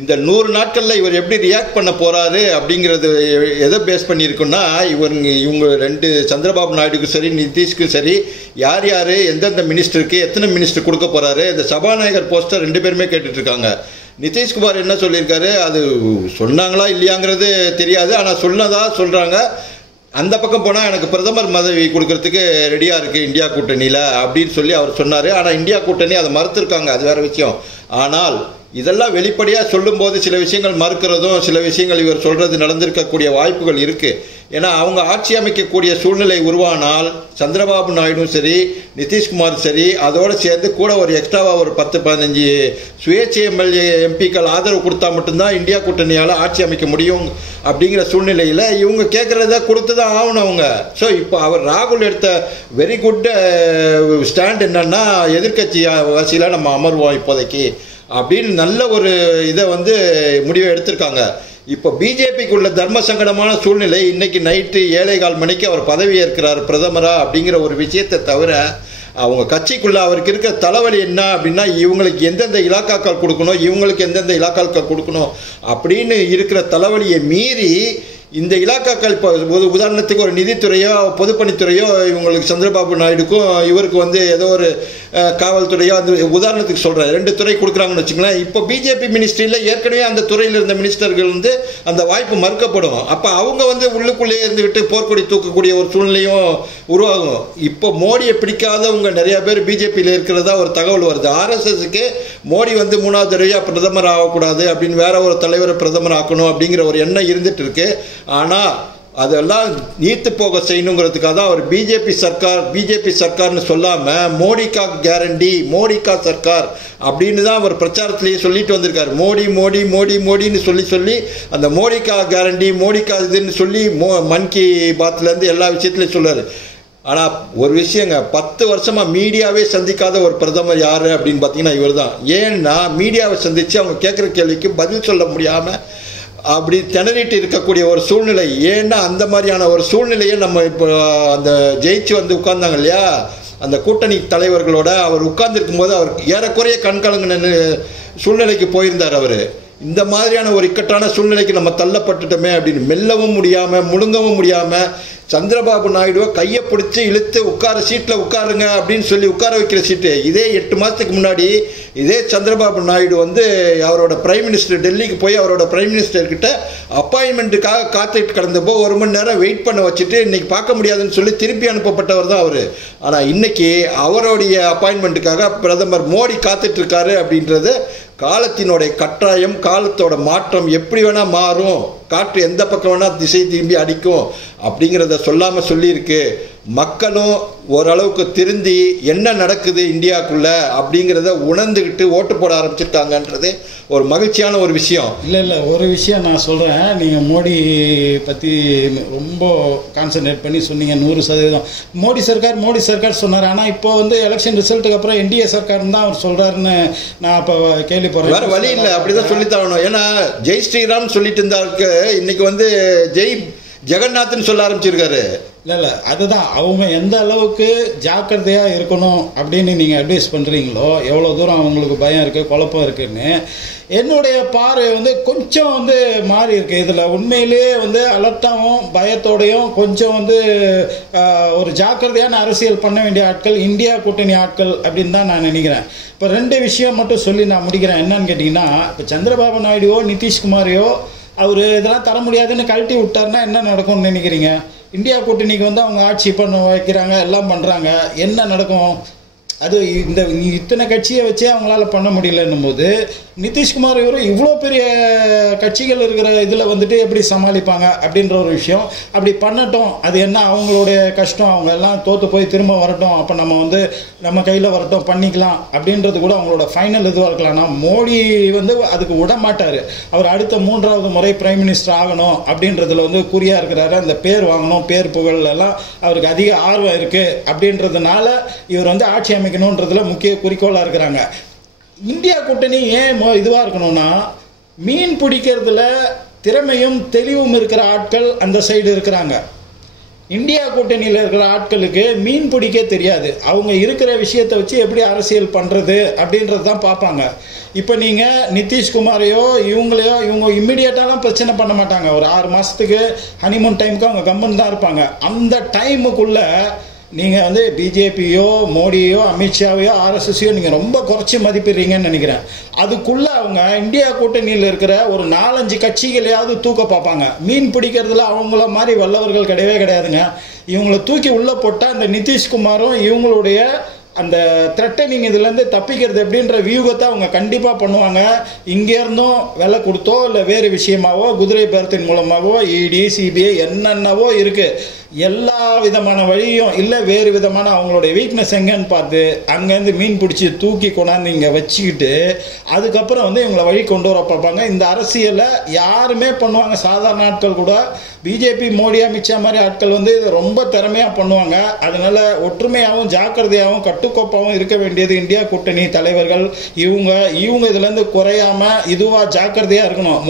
இந்த 100 நாட்களில் இவர் எப்படி ரியாக்ட் பண்ண போகிறாரு அப்படிங்கிறது எதை பேஸ் பண்ணியிருக்குன்னா, இவங்க 2 சந்திரபாபு நாயுடுக்கும் சரி நிதிஷ்க்கும் சரி யார் யார் எந்தெந்த மினிஸ்டருக்கு எத்தனை மினிஸ்டர் கொடுக்க போகிறாரு. இந்த சபாநாயகர் போஸ்டர் 2 பேருமே கேட்டுட்ருக்காங்க. நிதிஷ்குமார் என்ன சொல்லியிருக்காரு, அது சொன்னாங்களா இல்லையாங்கிறது தெரியாது, ஆனால் சொன்னதா சொல்கிறாங்க. அந்த பக்கம் போனால் எனக்கு பிரதமர் பதவி கொடுக்கறதுக்கு ரெடியாக இருக்குது இந்தியா கூட்டணியில் அப்படின்னு சொல்லி அவர் சொன்னார். ஆனால் இந்தியா கூட்டணி அதை மறுத்துருக்காங்க, அது வேறு விஷயம். ஆனால் இதெல்லாம் வெளிப்படையாக சொல்லும்போது சில விஷயங்கள் மறுக்கிறதும் சில விஷயங்கள் இவர் சொல்கிறது நடந்திருக்கக்கூடிய வாய்ப்புகள் இருக்குது. ஏன்னா அவங்க ஆட்சி அமைக்கக்கூடிய சூழ்நிலை உருவானால் சந்திரபாபு நாயுடும் சரி நிதிஷ்குமார் சரி அதோடு சேர்ந்து கூட ஒரு எக்ஸ்ட்ராவாக ஒரு 10-15 சுயேட்சை எம்எல்ஏ எம்பிக்கள் ஆதரவு கொடுத்தா மட்டும்தான் இந்தியா கூட்டணியால் ஆட்சி அமைக்க முடியும் அப்படிங்கிற சூழ்நிலையில் இவங்க கேட்குறத கொடுத்து தான் ஆகணும் அவங்க. ஸோ இப்போ அவர் ராகுல் எடுத்த வெரி குட் ஸ்டாண்ட் என்னன்னா எதிர்கட்சி வாசியில் நம்ம அமர்வோம் இப்போதைக்கு அப்படின்னு நல்ல ஒரு இதை வந்து முடிவை எடுத்திருக்காங்க. இப்போ பிஜேபிக்குள்ள தர்ம சங்கடமான சூழ்நிலை. இன்னைக்கு நைட்டு 7:15 மணிக்கு அவர் பதவி ஏற்கிறார் பிரதமரா அப்படிங்கிற ஒரு விஷயத்தை தவிர அவங்க கட்சிக்குள்ள அவருக்கு இருக்க தலைவலி என்ன அப்படின்னா இவங்களுக்கு எந்தெந்த இலாக்காக்கள் கொடுக்கணும் இவங்களுக்கு எந்தெந்த இலாக்காக்கள் கொடுக்கணும் அப்படின்னு இருக்கிற தலைவலியை மீறி இந்த இலாக்காக்கள் இப்போ உதாரணத்துக்கு ஒரு நிதித்துறையோ பொதுப்பணித்துறையோ இவங்களுக்கு சந்திரபாபு நாயுடுக்கும் இவருக்கு வந்து ஏதோ ஒரு காவல்துறையோ அந்த உதாரணத்துக்கு சொல்கிறேன் 2 துறை கொடுக்குறாங்கன்னு வச்சுங்களேன். இப்போ பிஜேபி மினிஸ்ட்ரியில் ஏற்கனவே அந்த துறையில் இருந்த மினிஸ்டர்கள் வந்து அந்த வாய்ப்பு மறுக்கப்படும். அப்போ அவங்க வந்து உள்ளுக்குள்ளேயே இருந்துக்கிட்டு போர்க்கொடி தூக்கக்கூடிய ஒரு சூழ்நிலையும் உருவாகும். இப்போ மோடியை பிடிக்காதவங்க நிறைய பேர் பிஜேபியில் இருக்கிறதா ஒரு தகவல் வருது. ஆர்எஸ்எஸ்க்கு மோடி வந்து 3வது தடவையாக பிரதமர் ஆகக்கூடாது அப்படின்னு வேற ஒரு தலைவரை பிரதமர் ஆக்கணும் அப்படிங்கிற ஒரு எண்ணம் இருந்துட்டு இருக்கு. ஆனால் அதெல்லாம் நீத்து போக செய்யணுங்கிறதுக்காக தான் அவர் பிஜேபி சர்க்கார்னு சொல்லாமல் மோடிக்கா கேரண்டி மோடிக்கா சர்க்கார் அப்படின்னு தான் அவர் பிரச்சாரத்திலேயே சொல்லிட்டு வந்திருக்காரு. மோடி மோடி மோடி மோடின்னு சொல்லி அந்த மோடிக்கா கேரண்டி மோடிக்கா இதுன்னு சொல்லி மன் கி பாத்லேருந்து எல்லா விஷயத்துலையும் சொல்லுவார். ஆனால் ஒரு விஷயங்க 10 வருஷமாக மீடியாவே சந்திக்காத ஒரு பிரதமர் யார் அப்படின்னு பார்த்தீங்கன்னா இவர் தான். ஏன்னா மீடியாவை சந்தித்து அவங்க கேட்குற கேள்விக்கு பதில் சொல்ல முடியாமல் அப்படி திணறிட்டு இருக்கக்கூடிய ஒரு சூழ்நிலை. ஏன்னா அந்த மாதிரியான ஒரு சூழ்நிலையை நம்ம இப்போ அந்த ஜெயிச்சு வந்து உட்கார்ந்தாங்க இல்லையா அந்த கூட்டணி தலைவர்களோட அவர் உட்கார்ந்துருக்கும் போது அவர் ஏறக்குறைய கண்கலங்கின சூழ்நிலைக்கு போயிருந்தார். அவர் இந்த மாதிரியான ஒரு இக்கட்டான சூழ்நிலைக்கு நம்ம தள்ளப்பட்டுட்டோமே அப்படின்னு மெல்லவும் முடியாமல் முழுங்கவும் முடியாமல் சந்திரபாபு நாயுடுவை கையை பிடிச்சி இழுத்து சீட்டில் உட்காருங்க அப்படின்னு சொல்லி உட்கார வைக்கிற சீட்டு. இதே 8 மாதத்துக்கு முன்னாடி இதே சந்திரபாபு நாயுடு வந்து அவரோட பிரைம் மினிஸ்டர் டெல்லிக்கு போய் அவரோட பிரைம் மினிஸ்டர்கிட்ட அப்பாயின்மெண்ட்டுக்காக காத்துட்டு கிடந்தப்போ 1 மணி நேரம் வெயிட் பண்ண வச்சுட்டு இன்னைக்கு பார்க்க முடியாதுன்னு சொல்லி திருப்பி அனுப்பப்பட்டவர் தான் அவர். ஆனால் இன்னைக்கு அவருடைய அப்பாயின்மெண்ட்டுக்காக பிரதமர் மோடி காத்துட்டு இருக்காரு அப்படின்றது காலத்தினுடைய கட்டாயம் காலத்தோட மாற்றம் எப்படி வேணால் மாறும் காற்று எந்த பக்கம் வேணால் திசை திரும்பி அடிக்கும் அப்படிங்கிறத சொல்லாமல் சொல்லியிருக்கு. மக்களும் ஓரளவுக்கு திருந்தி என்ன நடக்குது இந்தியாவுக்குள்ள அப்படிங்கிறத உணர்ந்துக்கிட்டு ஓட்டு போட ஆரம்பிச்சிருக்காங்கன்றது ஒரு மகிழ்ச்சியான ஒரு விஷயம். இல்லை ஒரு விஷயம் நான் சொல்கிறேன். நீங்கள் மோடி பற்றி ரொம்ப கான்சன்ட்ரேட் பண்ணி சொன்னீங்க 100%. மோடி சர்க்கார் சொன்னார். ஆனால் இப்போ வந்து எலெக்ஷன் ரிசல்ட்டுக்கு அப்புறம் என்டிஏ சர்க்கார்னு தான் அவர் சொல்கிறாருன்னு நான் இப்போ கேள்விப்படுறேன். வேறு வழி இல்லை, அப்படி தான் சொல்லித்தரணும். ஏன்னா ஜெய் ஸ்ரீராம் சொல்லிட்டு இருந்தாருக்கு, இன்னைக்கு வந்து ஜெய் ஜெகநாத்னு சொல்ல ஆரம்பிச்சிருக்காரு. இல்லை அதுதான் அவங்க எந்த அளவுக்கு ஜாக்கிரதையாக இருக்கணும் அப்படின்னு நீங்கள் அட்வைஸ் பண்ணுறீங்களோ எவ்வளோ தூரம் அவங்களுக்கு பயம் இருக்குது குழப்பம் இருக்குதுன்னு என்னுடைய பார்வை வந்து கொஞ்சம் வந்து மாறி இருக்குது. இதில் உண்மையிலே வந்து அலர்ட்டாகவும் பயத்தோடையும் கொஞ்சம் வந்து ஒரு ஜாக்கிரதையான அரசியல் பண்ண வேண்டிய ஆட்கள் இந்தியா கூட்டணி ஆட்கள் அப்படின்னு தான் நான் நினைக்கிறேன். இப்போ 2 விஷயம் மட்டும் சொல்லி நான் முடிக்கிறேன். என்னன்னு கேட்டிங்கன்னா இப்போ சந்திரபாபு நாயுடுவோ நிதிஷ்குமாரையோ அவர் இதெல்லாம் தர முடியாதுன்னு கழட்டி விட்டாருன்னா என்ன நடக்கும்னு நினைக்கிறீங்க? இந்தியா கூட்டணிக்கு வந்து அவங்க ஆட்சி பண்ண வைக்கிறாங்க எல்லாம் பண்ணுறாங்க, என்ன நடக்கும்? அது இந்த இத்தனை கட்சியை வச்சே அவங்களால பண்ண முடியலன்னும் போது நிதிஷ்குமார் இவரும் இவ்வளோ பெரிய கட்சிகள் இருக்கிற இதில் வந்துட்டு எப்படி சமாளிப்பாங்க அப்படின்ற ஒரு விஷயம். அப்படி பண்ணட்டும், அது என்ன அவங்களுடைய கஷ்டம், அவங்க எல்லாம் தோற்று போய் திரும்ப வரட்டும், அப்போ நம்ம வந்து நம்ம கையில் வரட்டும் பண்ணிக்கலாம் அப்படின்றது கூட அவங்களோட ஃபைனல் இதுவாக இருக்கலாம். ஆனால் மோடி வந்து அதுக்கு விட மாட்டார். அவர் அடுத்த 3வது முறை பிரைம் மினிஸ்டர் ஆகணும் அப்படின்றதுல வந்து குறியாக இருக்கிறாரு. அந்த பேர் வாங்கணும், பேர் புகழ் எல்லாம் அவருக்கு அதிக ஆர்வம் இருக்குது அப்படின்றதுனால இவர் வந்து ஆட்சி அமைக்கணுன்றதுல முக்கிய குறிக்கோளாக இருக்கிறாங்க. இந்தியா கூட்டணி ஏன் இதுவாக இருக்கணும்னா மீன் பிடிக்கிறதுல திறமையும் தெளிவும் இருக்கிற ஆட்கள் அந்த சைடு இருக்கிறாங்க. இந்தியா கூட்டணியில் இருக்கிற ஆட்களுக்கு மீன் பிடிக்க தெரியாது. அவங்க இருக்கிற விஷயத்தை வச்சு எப்படி அரசியல் பண்ணுறது அப்படின்றது தான் பார்ப்பாங்க. இப்போ நீங்கள் நிதிஷ்குமாரையோ இவங்க இம்மிடியேட்டாலாம் பிரச்சனை பண்ண மாட்டாங்க. ஒரு 6 மாதத்துக்கு ஹனிமூன் டைமுக்கு அவங்க கம்மன் தான் இருப்பாங்க. அந்த டைமுக்குள்ளே நீங்கள் வந்து பிஜேபியோ மோடியோ அமித்ஷாவையோ ஆர்எஸ்எஸ்ஸையோ நீங்கள் ரொம்ப குறைச்சி மதிப்பிடுறீங்கன்னு நினைக்கிறேன். அதுக்குள்ளே அவங்க இந்தியா கூட்டணியில் இருக்கிற ஒரு 4-5 கட்சிகளையாவது தூக்க பார்ப்பாங்க. மீன் பிடிக்கிறதுல அவங்கள மாதிரி வல்லவர்கள் கிடையவே கிடையாதுங்க. இவங்களை தூக்கி உள்ளே போட்டால் அந்த நிதிஷ்குமாரும் இவங்களுடைய அந்த த்ரெட்டனிங் இதுலேருந்து தப்பிக்கிறது எப்படின்ற வியூகத்தை அவங்க கண்டிப்பாக பண்ணுவாங்க. இங்கேருந்தும் விலை கொடுத்தோ இல்லை வேறு விஷயமாவோ குதிரை பேரத்தின் மூலமாகவோ இடி சிபிஐ என்னென்னவோ இருக்குது, எல்லா விதமான வழியும் இல்லை வேறு விதமான அவங்களுடைய வீக்னஸ் எங்கன்னு பார்த்து அங்கேருந்து மீன் பிடிச்சி தூக்கி கொண்டாந்து இங்கே வச்சுக்கிட்டு அதுக்கப்புறம் வந்து இவங்களை வழி கொண்டு வர பார்ப்பாங்க. இந்த அரசியலை யாருமே பண்ணுவாங்க. சாதாரண ஆட்கள் கூட பிஜேபி மோடி அமித்ஷா மாதிரி ஆட்கள் வந்து இதை ரொம்ப திறமையாக பண்ணுவாங்க. அதனால ஒற்றுமையாகவும் ஜாக்கிரதையாகவும் கட்டுக்கோப்பாகவும் இருக்க வேண்டியது இந்தியா கூட்டணி தலைவர்கள். இவங்க இதுலேருந்து குறையாமல் இதுவாக ஜாக்கிரதையாக இருக்கணும்.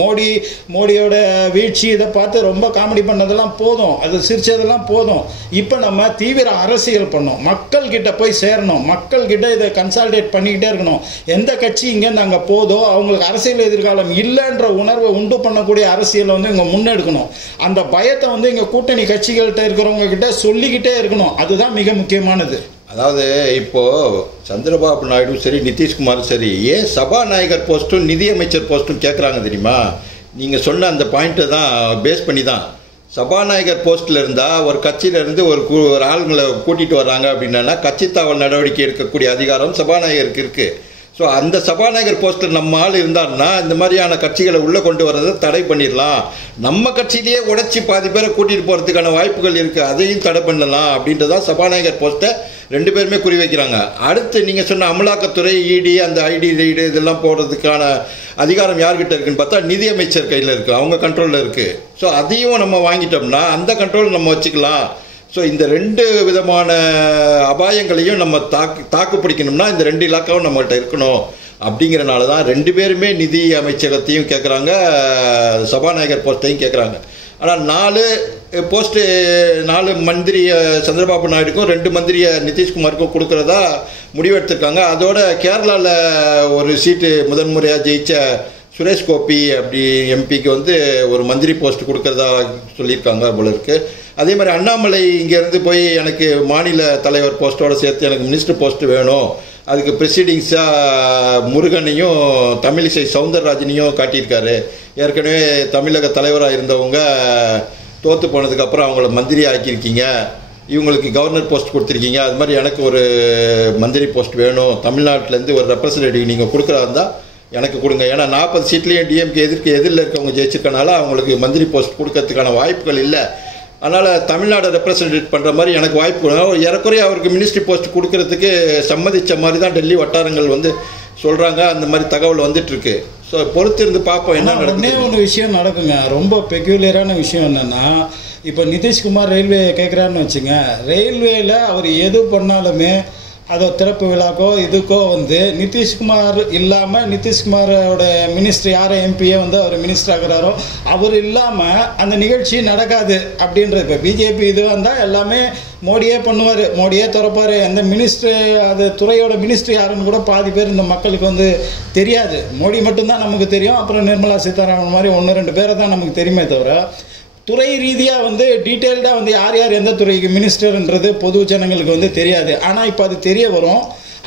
மோடியோட வீழ்ச்சி இதை பார்த்து ரொம்ப காமெடி பண்ணதெல்லாம் போதும், அது சிரிச்சதெல்லாம் போதும். இப்போ நம்ம தீவிர அரசியல் பண்ணோம், மக்கள் கிட்ட போய் சேரணும், மக்கள் கிட்ட இதை கன்சால்டேட் பண்ணிக்கிட்டே இருக்கணும். எந்த கட்சி இங்கேருந்து அங்கே போதோ அவங்களுக்கு அரசியல் எதிர்காலம் இல்லைன்ற உணர்வை உண்டு பண்ணக்கூடிய அரசியலை வந்து இங்கே முன்னெடுக்கணும். அந்த பயத்தை வந்து இங்கே கூட்டணி கட்சிகள்கிட்ட இருக்கிறவங்க கிட்ட சொல்லிக்கிட்டே இருக்கணும். அதுதான் மிக முக்கியமானது. அதாவது இப்போ சந்திரபாபு நாயுடு சரி நிதிஷ்குமார் சரி ஏன் சபாநாயகர் போஸ்ட்டும் நிதியமைச்சர் போஸ்ட்டும் கேட்குறாங்க தெரியுமா? நீங்கள் சொன்ன அந்த பாயிண்ட்டை தான் பேஸ் பண்ணி தான். சபாநாயகர் போஸ்ட்டில் இருந்தால் ஒரு கட்சியிலேருந்து ஒரு ஆளுங்களை கூட்டிகிட்டு வர்றாங்க அப்படின்னா கட்சி தாவல் நடவடிக்கை எடுக்கக்கூடிய அதிகாரம் சபாநாயகருக்கு இருக்குது. ஸோ அந்த சபாநாயகர் போஸ்ட்டில் நம்ம ஆள் இருந்தாருன்னா இந்த மாதிரியான கட்சிகளை உள்ளே கொண்டு வர்றதை தடை பண்ணிடலாம். நம்ம கட்சியிலேயே உடைச்சி பாதி பேரை கூட்டிகிட்டு போகிறதுக்கான வாய்ப்புகள் இருக்குது, அதையும் தடை பண்ணலாம் அப்படின்றதான் சபாநாயகர் போஸ்ட்டை 2 பேருமே குறி வைக்கிறாங்க. அடுத்து நீங்கள் சொன்ன அமலாக்கத்துறை இடி அந்த ஐடி ரைடு இதெல்லாம் போடுறதுக்கான அதிகாரம் யார்கிட்ட இருக்குன்னு பார்த்தா நிதியமைச்சர் கையில் இருக்குது, அவங்க கண்ட்ரோலில் இருக்குது. ஸோ அதையும் நம்ம வாங்கிட்டோம்னா அந்த கண்ட்ரோல் நம்ம வச்சுக்கலாம். ஸோ இந்த 2 விதமான அபாயங்களையும் நம்ம தாக்கு பிடிக்கணும்னா இந்த 2 இலாக்காவும் நம்மகிட்ட இருக்கணும். அப்படிங்கிறனால தான் 2 பேருமே நிதி அமைச்சகத்தையும் கேட்குறாங்க, சபாநாயகர் போஸ்ட்டையும் கேட்குறாங்க. ஆனால் 4 போஸ்ட்டு 4 மந்திரியை சந்திரபாபு நாயுடுக்கும் 2 மந்திரியை நிதிஷ்குமாருக்கும் கொடுக்குறதா முடிவெடுத்திருக்காங்க. அதோட கேரளாவில் ஒரு சீட்டு முதன்முறையாக ஜெயித்த சுரேஷ் கோபி அப்படி எம்பிக்கு வந்து ஒரு மந்திரி போஸ்ட் கொடுக்கறதா சொல்லியிருக்காங்க போல இருக்குது. அதே மாதிரி அண்ணாமலை இங்கேருந்து போய் எனக்கு மாநில தலைவர் போஸ்ட்டோடு சேர்த்து எனக்கு மினிஸ்டர் போஸ்ட்டு வேணும், அதுக்கு ப்ரெசிடிங்ஸாக முருகனையும் தமிழிசை சவுந்தரராஜனையும் காட்டியிருக்காரு. ஏற்கனவே தமிழக தலைவராக இருந்தவங்க தோற்று போனதுக்கப்புறம் அவங்கள மந்திரி ஆக்கியிருக்கீங்க, இவங்களுக்கு கவர்னர் போஸ்ட் கொடுத்துருக்கீங்க, அது மாதிரி எனக்கு ஒரு மந்திரி போஸ்ட் வேணும், தமிழ்நாட்டிலேருந்து ஒரு ரெப்ரசன்டேட்டிவ் நீங்கள் கொடுக்குறா இருந்தால் எனக்கு கொடுங்க. ஏன்னா 40 சீட்லேயும் டிஎம்கே எதிரில் இருக்கவங்க ஜெயிச்சிருக்கனால அவங்களுக்கு மந்திரி போஸ்ட் கொடுக்கறதுக்கான வாய்ப்புகள் இல்லை. அதனால் தமிழ்நாடு ரெப்ரசன்டேட் பண்ணுற மாதிரி எனக்கு வாய்ப்பு ஏறக்குறைய அவருக்கு மினிஸ்ட்ரி போஸ்ட் கொடுக்கறதுக்கு சம்மதித்த மாதிரி தான் டெல்லி வட்டாரங்கள் வந்து சொல்கிறாங்க. அந்த மாதிரி தகவல் வந்துட்டுருக்கு. ஸோ பொறுத்து இருந்து பார்ப்போம் என்ன நடக்குது. ஒரு விஷயம் நடக்குங்க, ரொம்ப பெக்யூலியரான விஷயம் என்னென்னா, இப்போ நிதிஷ்குமார் ரயில்வே கேட்குறான்னு வச்சுங்க, ரயில்வேயில் அவர் எது பண்ணாலுமே அதை திறப்பு விழாக்கோ இதுக்கோ வந்து நிதிஷ்குமார் இல்லாமல் நிதிஷ்குமாரோட மினிஸ்டர் யாரை எம்பியே வந்து அவர் மினிஸ்டர் ஆகிறாரோ அவர் இல்லாமல் அந்த நிகழ்ச்சி நடக்காது அப்படின்றது. இப்போ பிஜேபி இது வந்தால் எல்லாமே மோடியே பண்ணுவார், மோடியே திறப்பார். அந்த மினிஸ்டர் அது துறையோட மினிஸ்டர் யாருன்னு கூட பாதி பேர் இந்த மக்களுக்கு வந்து தெரியாது. மோடி மட்டும்தான் நமக்கு தெரியும், அப்புறம் நிர்மலா சீதாராமன் மாதிரி 1-2 பேரை தான் நமக்கு தெரியுமே தவிர துறை ரீதியாக வந்து டீட்டெயில்டாக வந்து யார் யார் எந்த துறைக்கு மினிஸ்டர்ன்றது பொது ஜனங்களுக்கு வந்து தெரியாது. ஆனால் இப்போ அது தெரிய வரும்.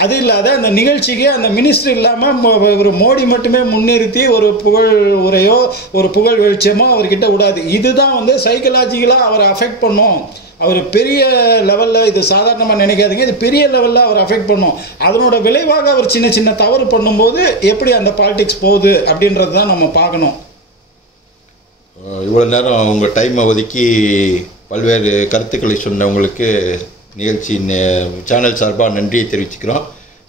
அது இல்லாத அந்த நிகழ்ச்சிக்கு அந்த மினிஸ்டர் இல்லாமல் ஒரு மோடி மட்டுமே முன்னிறுத்தி ஒரு புகழ் உரையோ ஒரு புகழ் வெளிச்சமோ அவர்கிட்ட விடாது. இதுதான் வந்து சைக்கலாஜிக்கலாக அவரை அஃபெக்ட் பண்ணும். அவர் பெரிய லெவலில், இது சாதாரணமாக நினைக்காதீங்க, இது பெரிய லெவலில் அவர் அஃபெக்ட் பண்ணும். அதனோட விளைவாக அவர் சின்ன சின்ன தவறு பண்ணும்போது எப்படி அந்த பாலிடிக்ஸ் போகுது அப்படின்றது தான் நம்ம பார்க்கணும். இவ்வளோ நேரம் உங்கள் டைமை ஒதுக்கி பல்வேறு கருத்துக்களை சொன்னவங்களுக்கு நிகழ்ச்சி சேனல் சார்பாக நன்றியை தெரிவிச்சுக்கிறோம்.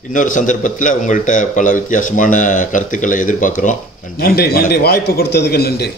இன்னொரு சந்தர்ப்பத்தில் உங்கள்கிட்ட பல வித்தியாசமான கருத்துக்களை எதிர்பார்க்குறோம். நன்றி. வாய்ப்பு கொடுத்ததுக்கு நன்றி.